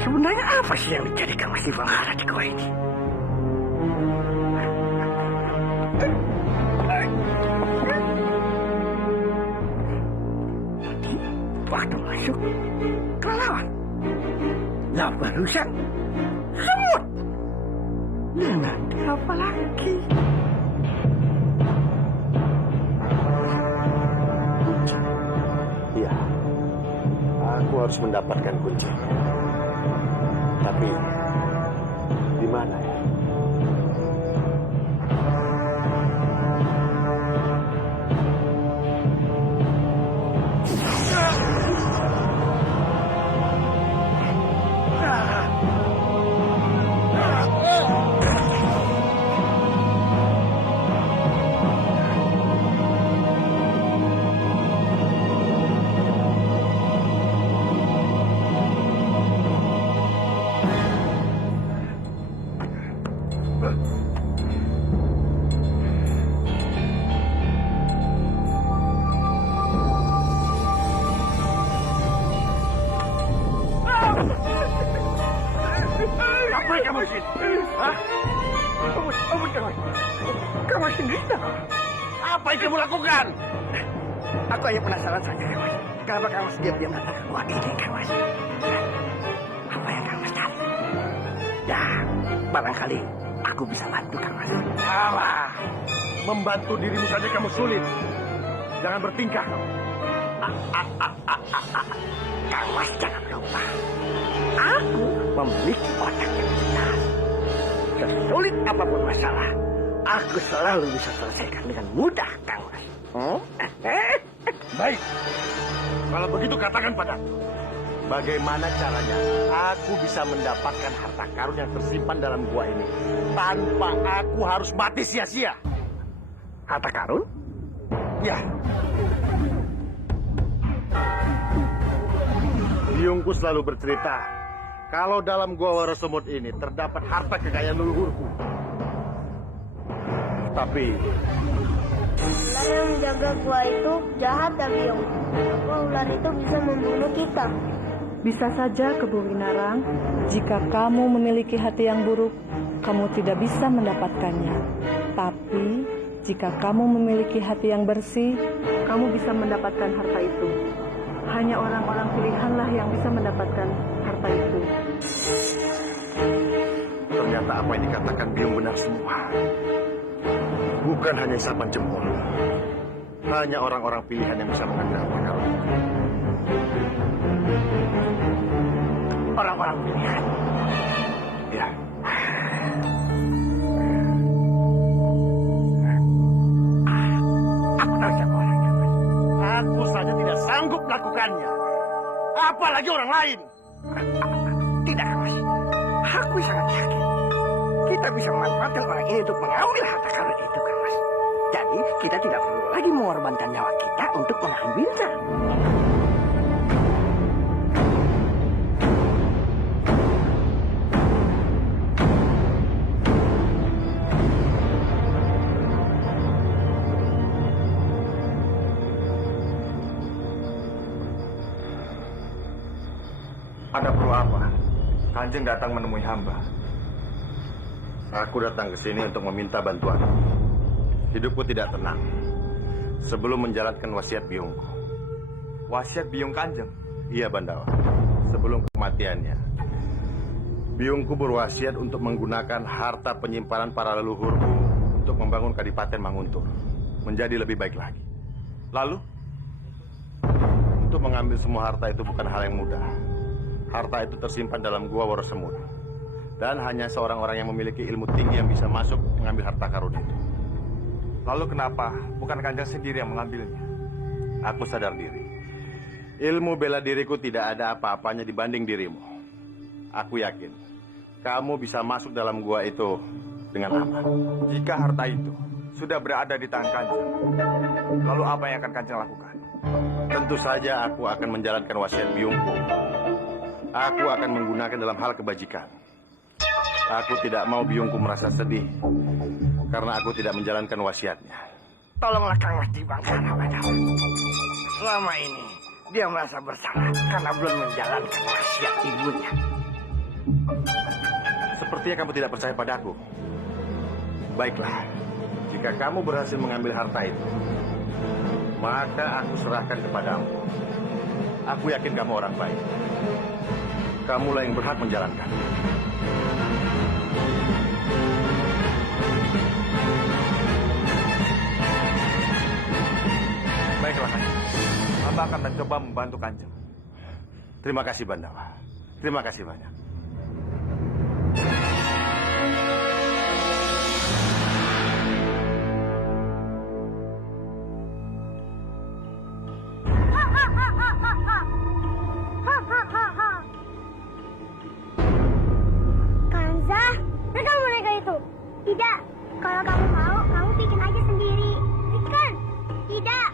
Sebenarnya apa sih yang dijadikan Mas Divalhara di gua ini? Waktu masuk, kelelawar. Lah barusan, semut. Nanti apa lagi? Iya, aku harus mendapatkan kunci. Tapi di mana ya? Apa yang kamu sini? Hah? Kamu sendiri apa yang kamu lakukan? Aku hanya penasaran saja, Kamas. Kenapa kamu diam-diam datang ke gua ini, Kamas? Apa yang kamu cari? Ya, barangkali aku bisa bantu, Kamas. Salah. Membantu dirimu saja kamu sulit. Jangan bertingkah. Kamas jangan lupa. Aku memiliki otak yang cerdas. Sesulit apapun masalah, aku selalu bisa selesaikan dengan mudah, Kamas. Baik. Kalau begitu katakan padaku. Bagaimana caranya aku bisa mendapatkan harta karun yang tersimpan dalam gua ini tanpa aku harus mati sia-sia? Harta karun? Ya. Biungku selalu bercerita kalau dalam gua Warosumut ini terdapat harta kekayaan leluhurku. Tapi ular yang menjaga gua itu jahat, Biung. Apa ular itu bisa membunuh kita? Bisa saja, Kebo Winarang. Jika kamu memiliki hati yang buruk, kamu tidak bisa mendapatkannya. Tapi jika kamu memiliki hati yang bersih, kamu bisa mendapatkan harta itu. Hanya orang-orang pilihanlah yang bisa mendapatkan harta itu. ternyata apa yang dikatakan Biung benar semua. Bukan hanya isapan jempol. Hanya orang-orang pilihan yang bisa mengenal karun. Orang-orang pilihan. Ya. Aku tahu siapa orangnya. Aku saja tidak sanggup melakukannya. Apalagi orang lain. Tidak, Mas. Aku sangat yakin. Kita bisa memanfaatkan orang ini untuk mengambil harta karun itu, kan, Mas. Jadi, kita tidak perlu lagi mengorbankan nyawa kita untuk mengambilnya. Ada perlu apa? Kanjeng datang menemui hamba. Aku datang ke sini untuk meminta bantuan. Hidupku tidak tenang sebelum menjalankan wasiat biungku. Wasiat biung Kanjeng? Iya, Bandawa. Sebelum kematiannya, biungku berwasiat untuk menggunakan harta penyimpanan para leluhurku untuk membangun Kadipaten Manguntur menjadi lebih baik lagi. Lalu? Untuk mengambil semua harta itu bukan hal yang mudah. Harta itu tersimpan dalam gua Worosemur. Dan hanya seorang orang yang memiliki ilmu tinggi yang bisa masuk mengambil harta karun itu. Lalu kenapa bukan Kanjeng sendiri yang mengambilnya? Aku sadar diri. Ilmu bela diriku tidak ada apa-apanya dibanding dirimu. Aku yakin kamu bisa masuk dalam gua itu dengan aman. Jika harta itu sudah berada di tangan Kanjeng, lalu apa yang akan Kanjeng lakukan? Tentu saja aku akan menjalankan wasiat biungku. Aku akan menggunakan dalam hal kebajikan. Aku tidak mau biungku merasa sedih karena aku tidak menjalankan wasiatnya. Tolonglah Kang Mas Dibangsana padamu. Selama ini dia merasa bersalah karena belum menjalankan wasiat ibunya. Sepertinya kamu tidak percaya padaku. Baiklah, jika kamu berhasil mengambil harta itu, maka aku serahkan kepadamu. Aku yakin kamu orang baik. Kamulah yang berhak menjalankan. Baiklah Kanjeng, hamba akan mencoba membantu Kanjeng. Terima kasih Bandawa. Terima kasih banyak. Kanza, mereka boneka itu. Tidak, kalau kamu mau, kamu bikin aja sendiri. Kan? Tidak.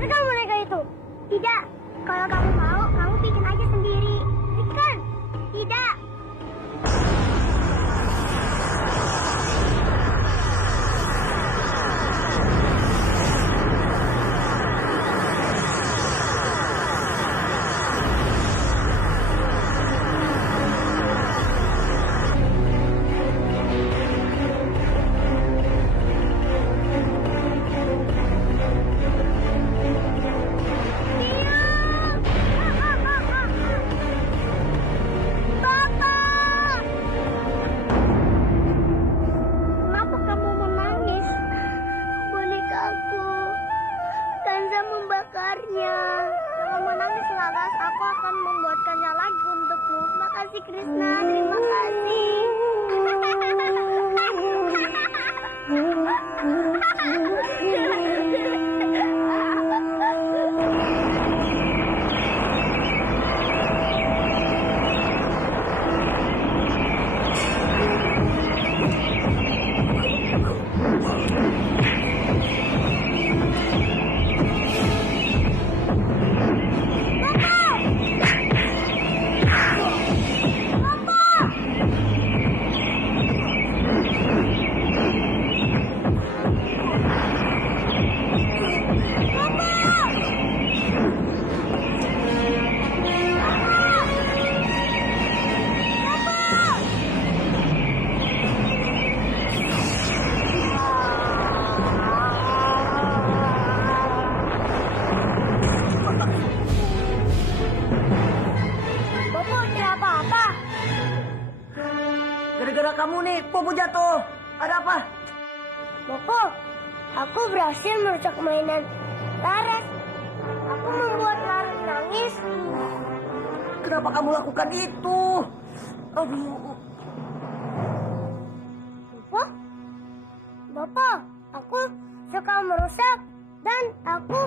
Mereka boneka itu. Tidak, kalau kamu mau, kamu bikin aja sendiri. Kan? Tidak. Bapak! Kenapa kamu menangis? Bonekaku. Kanza membakarnya. Jangan menangis, Laras. Aku akan membuatkannya lagi untukmu. Makasih, Krishna. Terima kasih. Bopo, aku berhasil merusak mainan Laras. Aku membuat Laras nangis. Kenapa kamu lakukan itu? Aduh. Bopo, aku suka merusak dan aku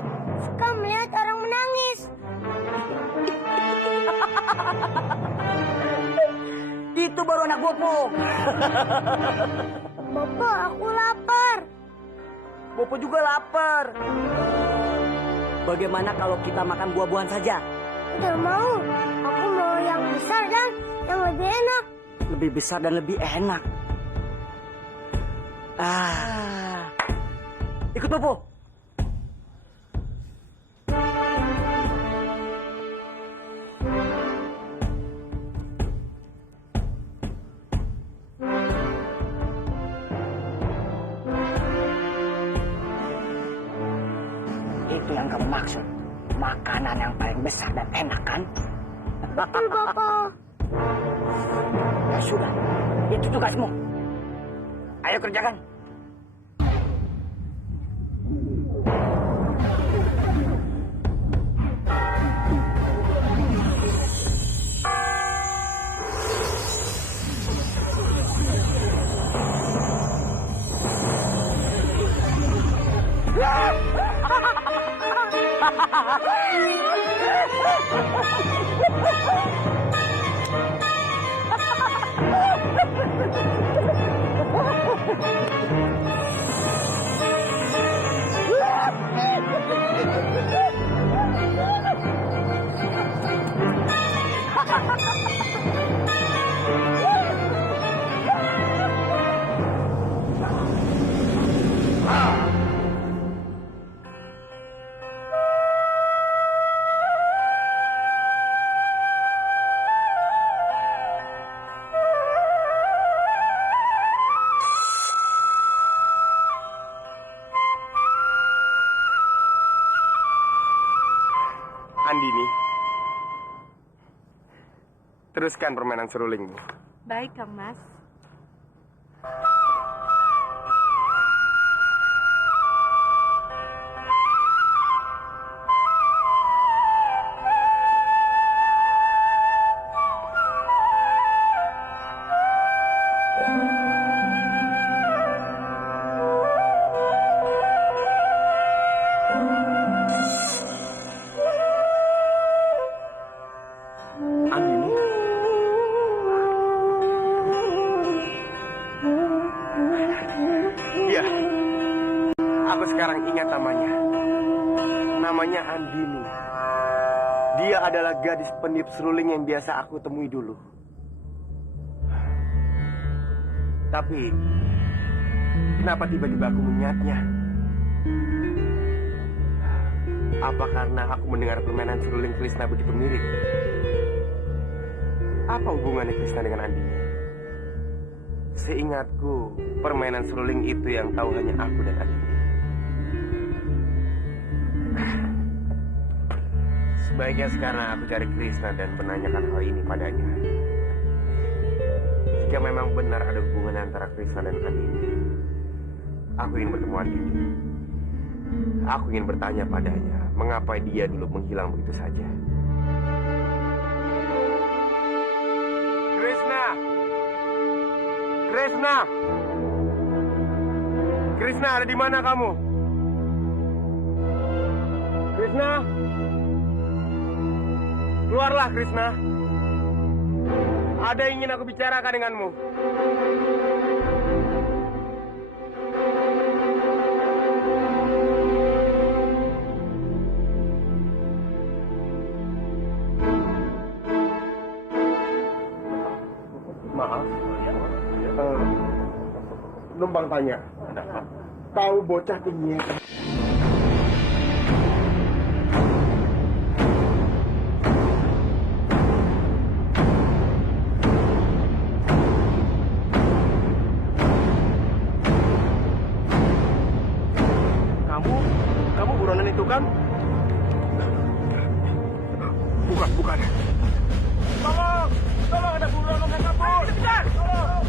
suka melihat orang menangis. Itu baru anak Bopo. Bopo, aku lapar. Bopo juga lapar. Bagaimana kalau kita makan buah-buahan saja? Tidak mau. Aku mau yang besar dan yang lebih enak. Lebih besar dan lebih enak. Ikut Bopo. Itu yang kamu maksud. Makanan yang paling besar dan enak kan? Betul, Bopo. Ya sudah, itu tugasmu. Ayo kerjakan. Andini, teruskan permainan serulingmu. Baik, Kang Mas. Aku sekarang ingat namanya. Namanya Andini. Dia adalah gadis peniup seruling yang biasa aku temui dulu. Tapi, kenapa tiba-tiba aku mengingatnya? Apa karena aku mendengar permainan seruling Krishna begitu mirip? Apa hubungannya Krishna dengan Andini? Seingatku, permainan seruling itu yang tahu hanya aku dan Andini. Sebaiknya sekarang aku cari Krishna dan menanyakan hal ini padanya. Jika memang benar ada hubungan antara Krishna dan Andini, aku ingin bertemu Andini. Aku ingin bertanya padanya, mengapa dia dulu menghilang begitu saja. Krishna! Krishna! Krishna, ada di mana kamu? Krishna! Keluarlah, Krishna. Ada yang ingin aku bicarakan denganmu. Maaf. Numpang tanya. Tahu bocah tinggi? Kamu buronan itu kan? Bukan. Tolong ada buronan yang kabur. Cepat, tolong.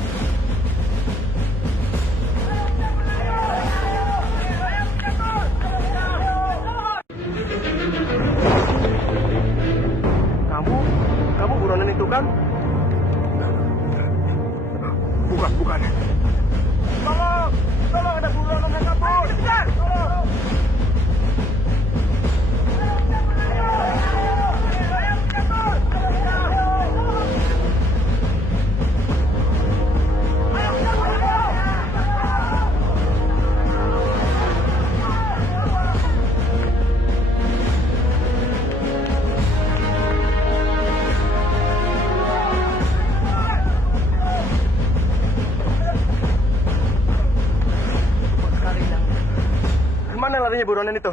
larinya buronan itu?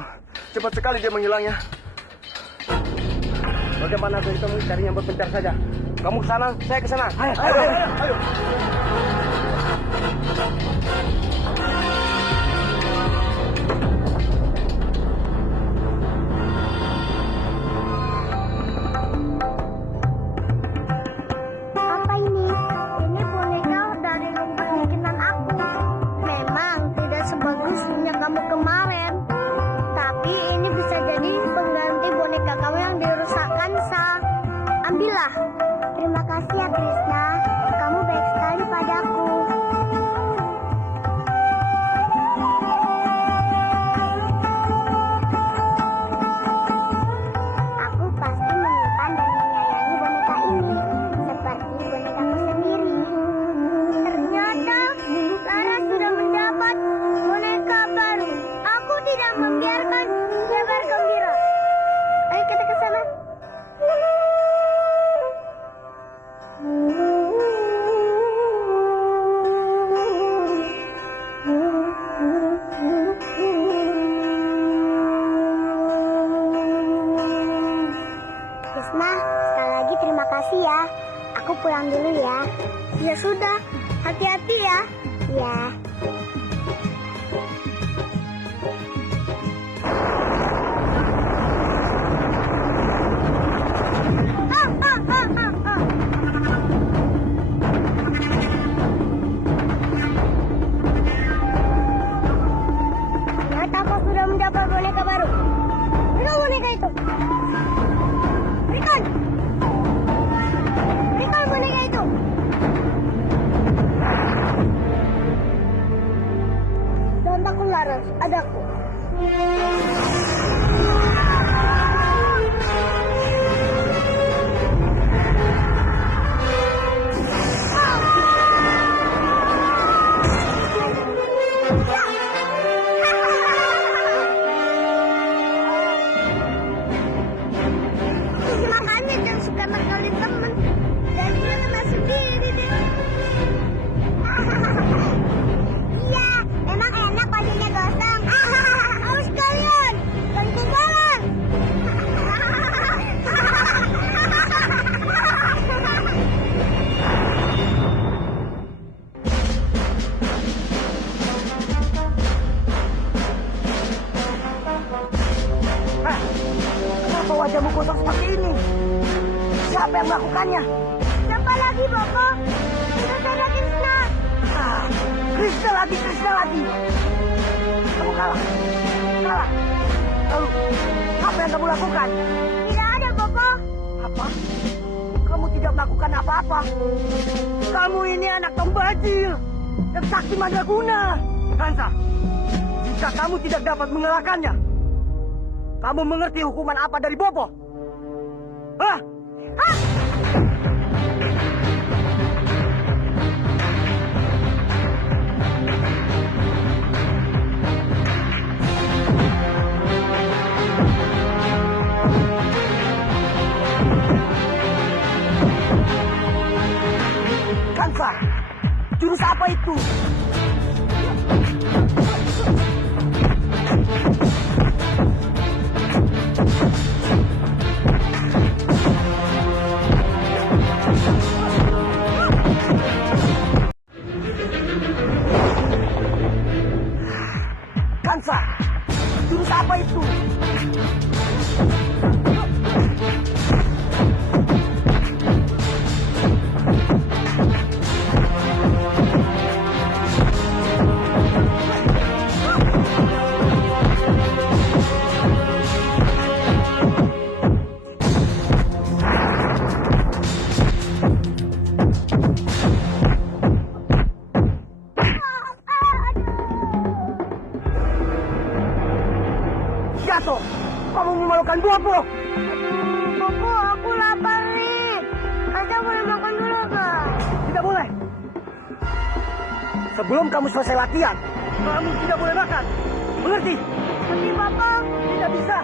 Cepat sekali dia menghilangnya. Bagaimana kalau kita cari yang berpencar saja? Kamu ke sana, saya ke sana. Ayo. Apa ini? Ini boneka dari rumput bikinan aku. Memang tidak sebagus punya kamu kemarin. Tapi ini bisa jadi pengganti boneka kamu yang dirusakkan, Sa. Ambillah. Terima kasih ya, Krishna. Kamu baik sekali padaku. Aku pasti menyimpan dan menyayangi boneka ini seperti bonekaku sendiri. Ternyata Lara sudah mendapat boneka baru. Aku tidak membiarkan dia bergembira. Ayo kita ke sana. Krisna, sekali lagi terima kasih ya. Aku pulang dulu ya. Ya sudah, hati-hati ya. Ya. Ternyata kau sudah mendapat boneka baru. Mana boneka itu? Berikan! Berikan boneka itu! Jangan takut Laras, adaku. Makanya jangan suka nakalin temen. Dan dia kena sendiri deh. Iya, emang enak bajunya gosong. Awas kalian, bantu banget. Kenapa wajahmu gosong seperti ini? Siapa yang melakukannya? Siapa lagi, Boko? Itu saudara Krishna. Krishna lagi. Kamu kalah. Lalu, apa yang kamu lakukan? Tidak ada, Boko. Apa? Kamu tidak melakukan apa-apa. Kamu ini anak pembajil dan sakti mandraguna. Kansa, jika kamu tidak dapat mengalahkannya, kamu mengerti hukuman apa dari Bobo? Hah? Kansa, jurus apa itu? Kansa, jurus apa itu? Gato, kamu memalukan Bobo. Boko, aku lapar nih. Aja boleh makan dulu, Kak. Tidak boleh. Sebelum kamu selesai latihan, kamu tidak boleh makan. Mengerti? Tapi Bapak, Tidak bisa.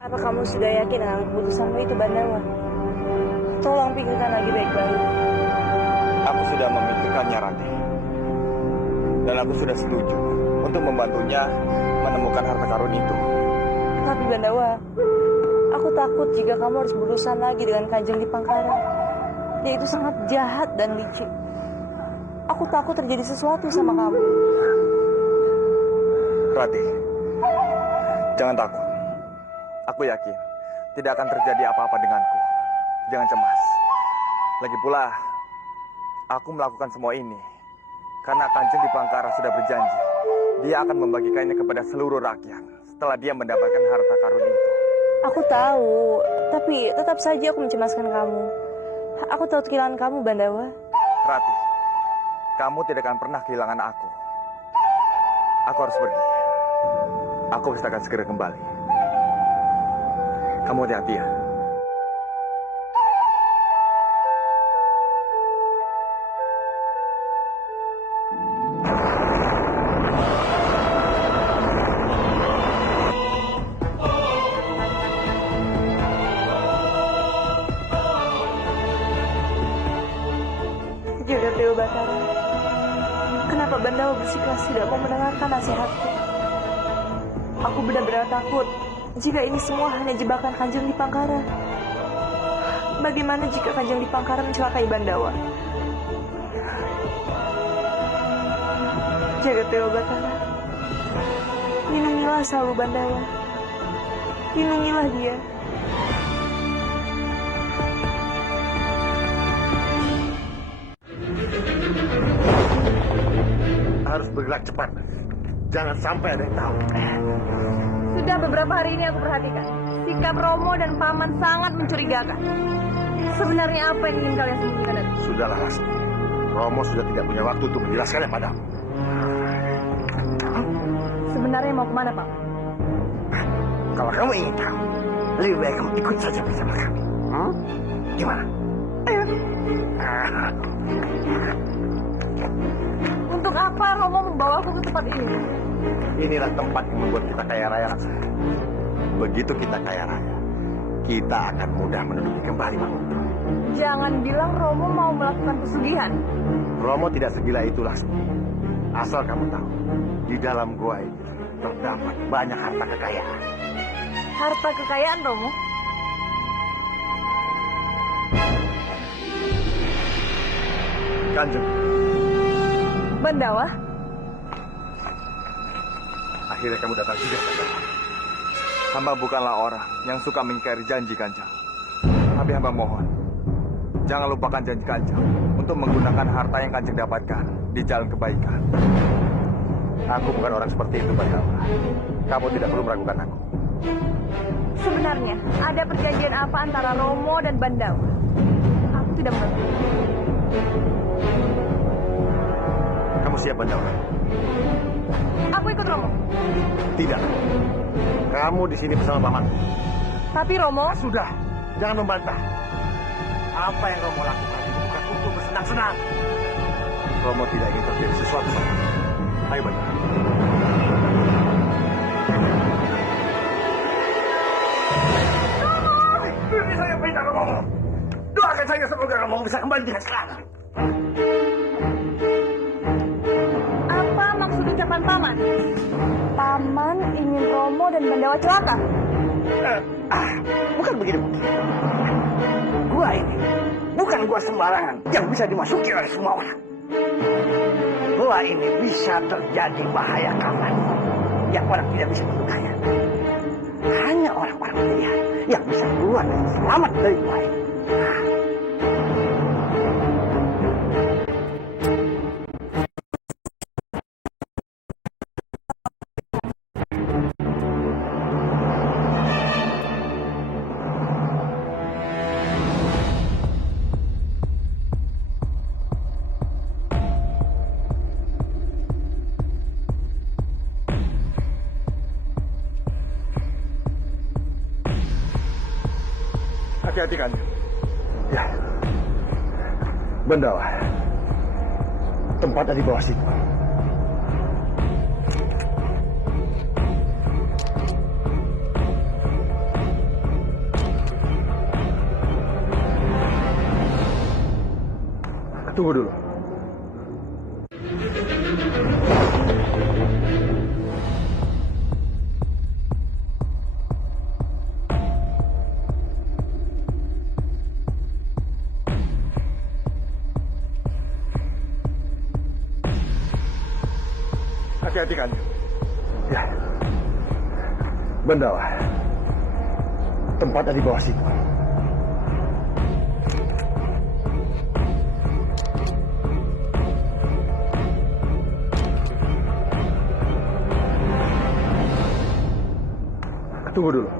Apa kamu sudah yakin dengan keputusanmu itu, Bandawa? Tolong pikirkan lagi baik-baik. permintaannya Rati. Dan aku sudah setuju untuk membantunya menemukan harta karun itu. Tapi Bandawa, aku takut jika kamu harus berurusan lagi dengan Kanjeng Dipangkara. Dia itu sangat jahat dan licik. Aku takut terjadi sesuatu sama kamu. Rati, jangan takut. Aku yakin tidak akan terjadi apa-apa denganku. Jangan cemas. Lagi pula, aku melakukan semua ini karena Kanjeng Dipangkara sudah berjanji dia akan membagikannya kepada seluruh rakyat setelah dia mendapatkan harta karun itu. Aku tahu, tapi tetap saja aku mencemaskan kamu. Aku tahu kehilangan kamu, Bandawa. Rati, kamu tidak akan pernah kehilangan aku. Aku harus pergi. Aku pasti akan segera kembali. Kamu hati-hati ya. Jaga Dewa Batara, kenapa Bandawa bersikeras tidak mau mendengarkan nasihatku? Aku benar-benar takut jika ini semua hanya jebakan Kanjeng Dipangkara. Bagaimana jika Kanjeng Dipangkara mencelakai Bandawa? Jaga Dewa Batara, lindungilah selalu Bandawa. Lindungilah dia. Harus bergerak cepat. Jangan sampai ada yang tahu. Sudah beberapa hari ini aku perhatikan. Sikap Romo dan Paman sangat mencurigakan. Sebenarnya apa yang ingin kalian sembunyikan dari? Sudahlah, Lasmi. Romo sudah tidak punya waktu untuk menjelaskannya padamu. Sebenarnya mau kemana, Pak? Kalau kamu ingin tahu, lebih baik kamu ikut saja bersama kami. Gimana? Ayo. Untuk apa Romo membawaku ke tempat ini? Inilah tempat yang membuat kita kaya raya, Laksa. Begitu kita kaya raya, kita akan mudah menduduki kembali Manguntuh. Jangan bilang Romo mau melakukan pesugihan. Romo tidak segila itu, Lasmi. Asal kamu tahu, di dalam gua ini terdapat banyak harta kekayaan. Harta kekayaan Romo? Kanjeng, Bandawa? akhirnya kamu datang juga, Kanjeng. Hamba bukanlah orang yang suka mengingkari janji Kanjeng. Tapi hamba mohon, jangan lupakan janji Kanjeng untuk menggunakan harta yang Kanjeng dapatkan di jalan kebaikan. Aku bukan orang seperti itu, Bandawa. Kamu tidak perlu meragukan aku. Sebenarnya ada perjanjian apa antara Romo dan Bandawa? Aku tidak mengerti. Kamu siap, Bandawa? Aku ikut Romo. Tidak. Kamu di sini bersama Paman. Tapi Romo... Sudah, jangan membantah. Apa yang Romo lakukan itu bukan untuk bersenang-senang. Romo tidak ingin terjadi sesuatu padamu. Ayo, Bandawa. Ini saya minta Romo. Doakan saya semoga Romo bisa kembali dengan selamat. Apa maksud ucapan Paman? Paman ingin Romo dan Bandawa celaka? Bukan begini. Gua ini bukan gua sembarangan yang bisa dimasuki oleh semua orang. Gua ini bisa terjadi bahaya kapan yang orang tidak bisa menyukainya. Hanya orang-orang pilihan yang bisa keluar dan selamat dari gua ini. Hati-hati, Kanjeng. Ya. Bandawa. Tempatnya di bawah situ. Tunggu dulu. Hati-hati kan. Ya. Bendawa. Tempatnya di bawah situ. Tunggu dulu.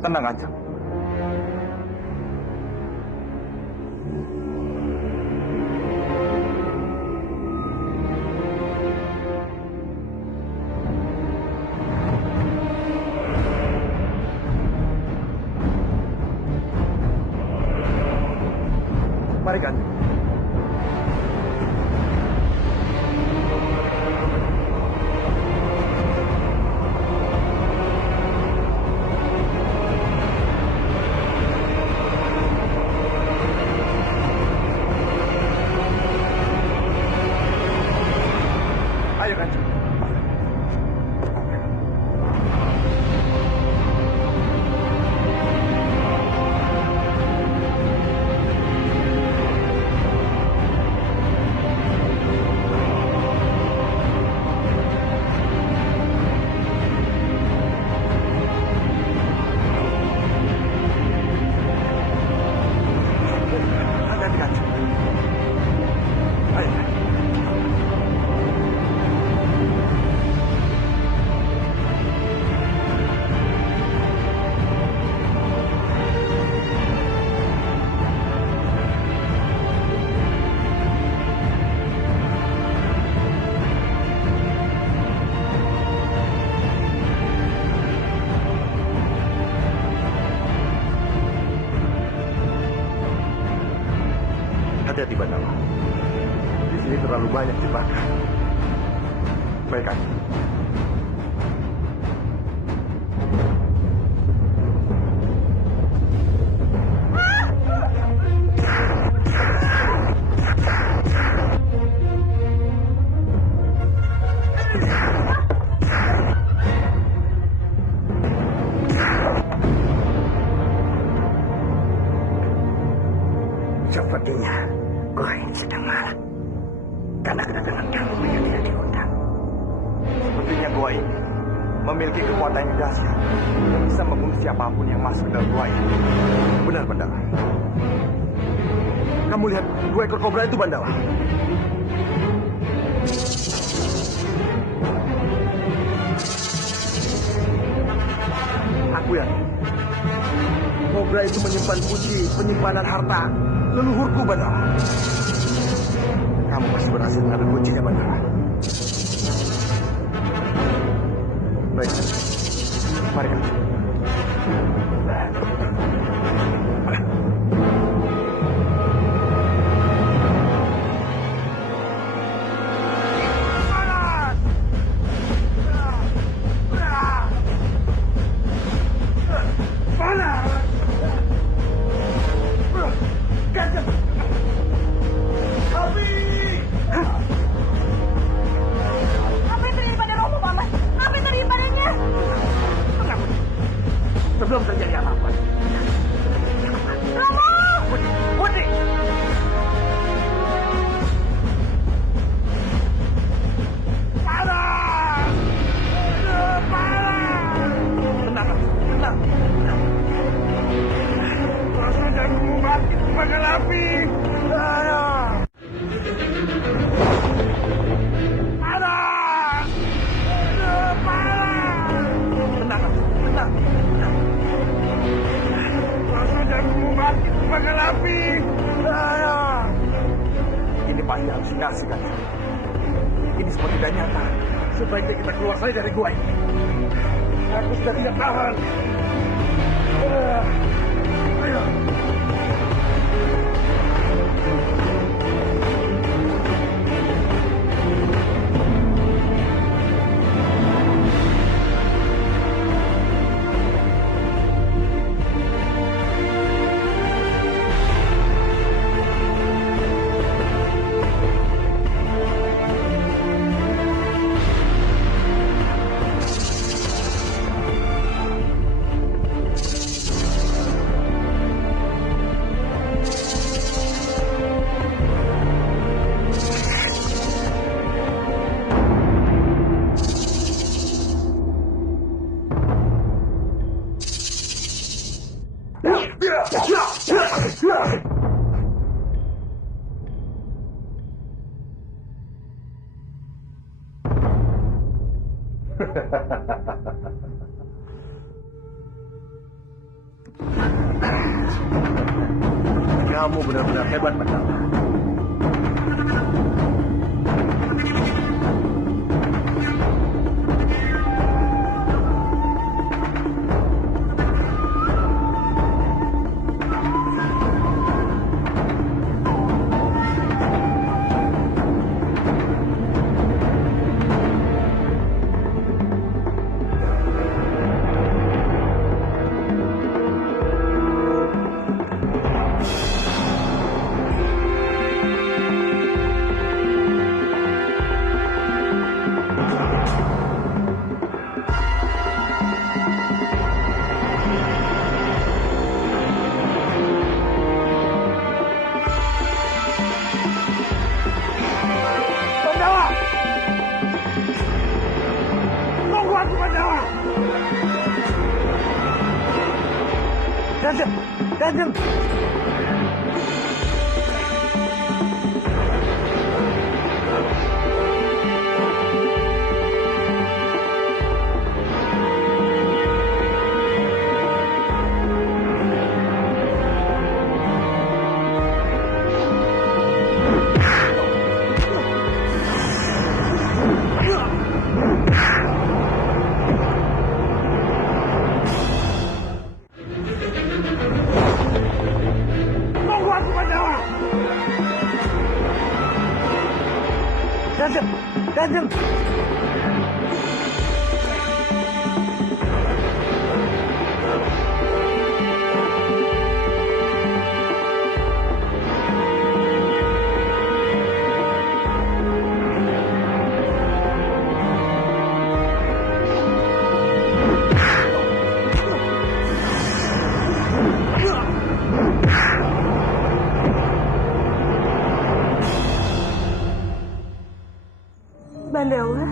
Tenang, Kanjeng. Mari kan. Ayo, Kanjeng. Hati-hati kan. Ayo. Hati-hati Bandawa. Di sini terlalu banyak jebakan. Baik kan. Sepertinya gua ini sedang marah karena kedatangan kamu yang tidak diundang. Sepertinya gua ini memiliki kekuatan yang dahsyat yang bisa membunuh siapapun yang masuk dalam gua ini. Benar Bandawa. Kamu lihat 2 ekor kobra itu Bandawa. Aku yakin kobra itu menyimpan kunci penyimpanan harta leluhurku Bandawa. Kamu pasti berhasil mengambil kuncinya Bandawa. Baik, mari kan. Apa yang terjadi pada Romo, Paman? Apa yang terjadi padanya? Sebelum terjadi apa-apa. Romo! Putri! Tenang, tenang. Rasanya aku mau mati terbakar api. Tenang, tenang. Rasanya aku mau mati terbakar api. Ini pasti halusinasi, kan? Ini semua tidak nyata. Sebaiknya kita keluar saja dari gua ini. Aku sudah tidak tahan. Ayo. Kamu benar-benar hebat, Pandawa. Kanjeng! Kanjeng! Pandawa.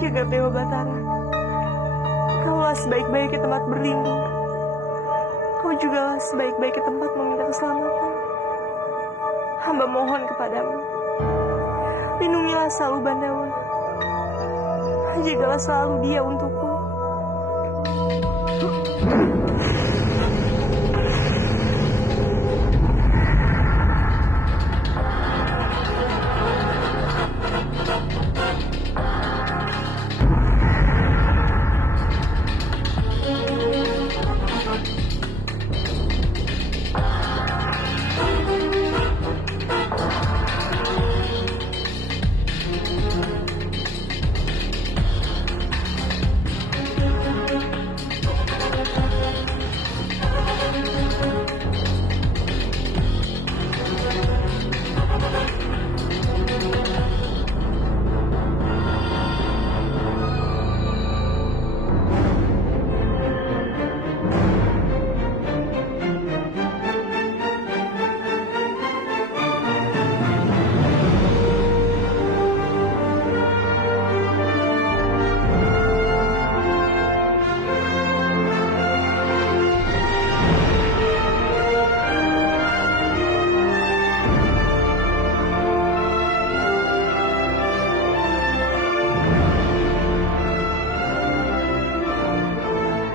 Jagat Dewa Batara, kaulah sebaik-baiknya tempat berlindung. Kau jugalah sebaik-baiknya tempat meminta keselamatan. Hamba mohon kepadamu, lindungilah selalu Pandawa. Jagalah selalu dia untukku.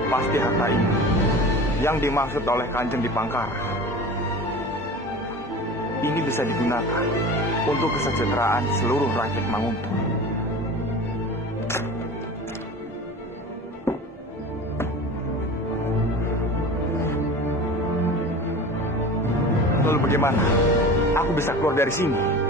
Pasti harta ini yang dimaksud oleh Kanjeng di Pangkara. Ini bisa digunakan untuk kesejahteraan seluruh rakyat Manguntuh. Lalu bagaimana aku bisa keluar dari sini?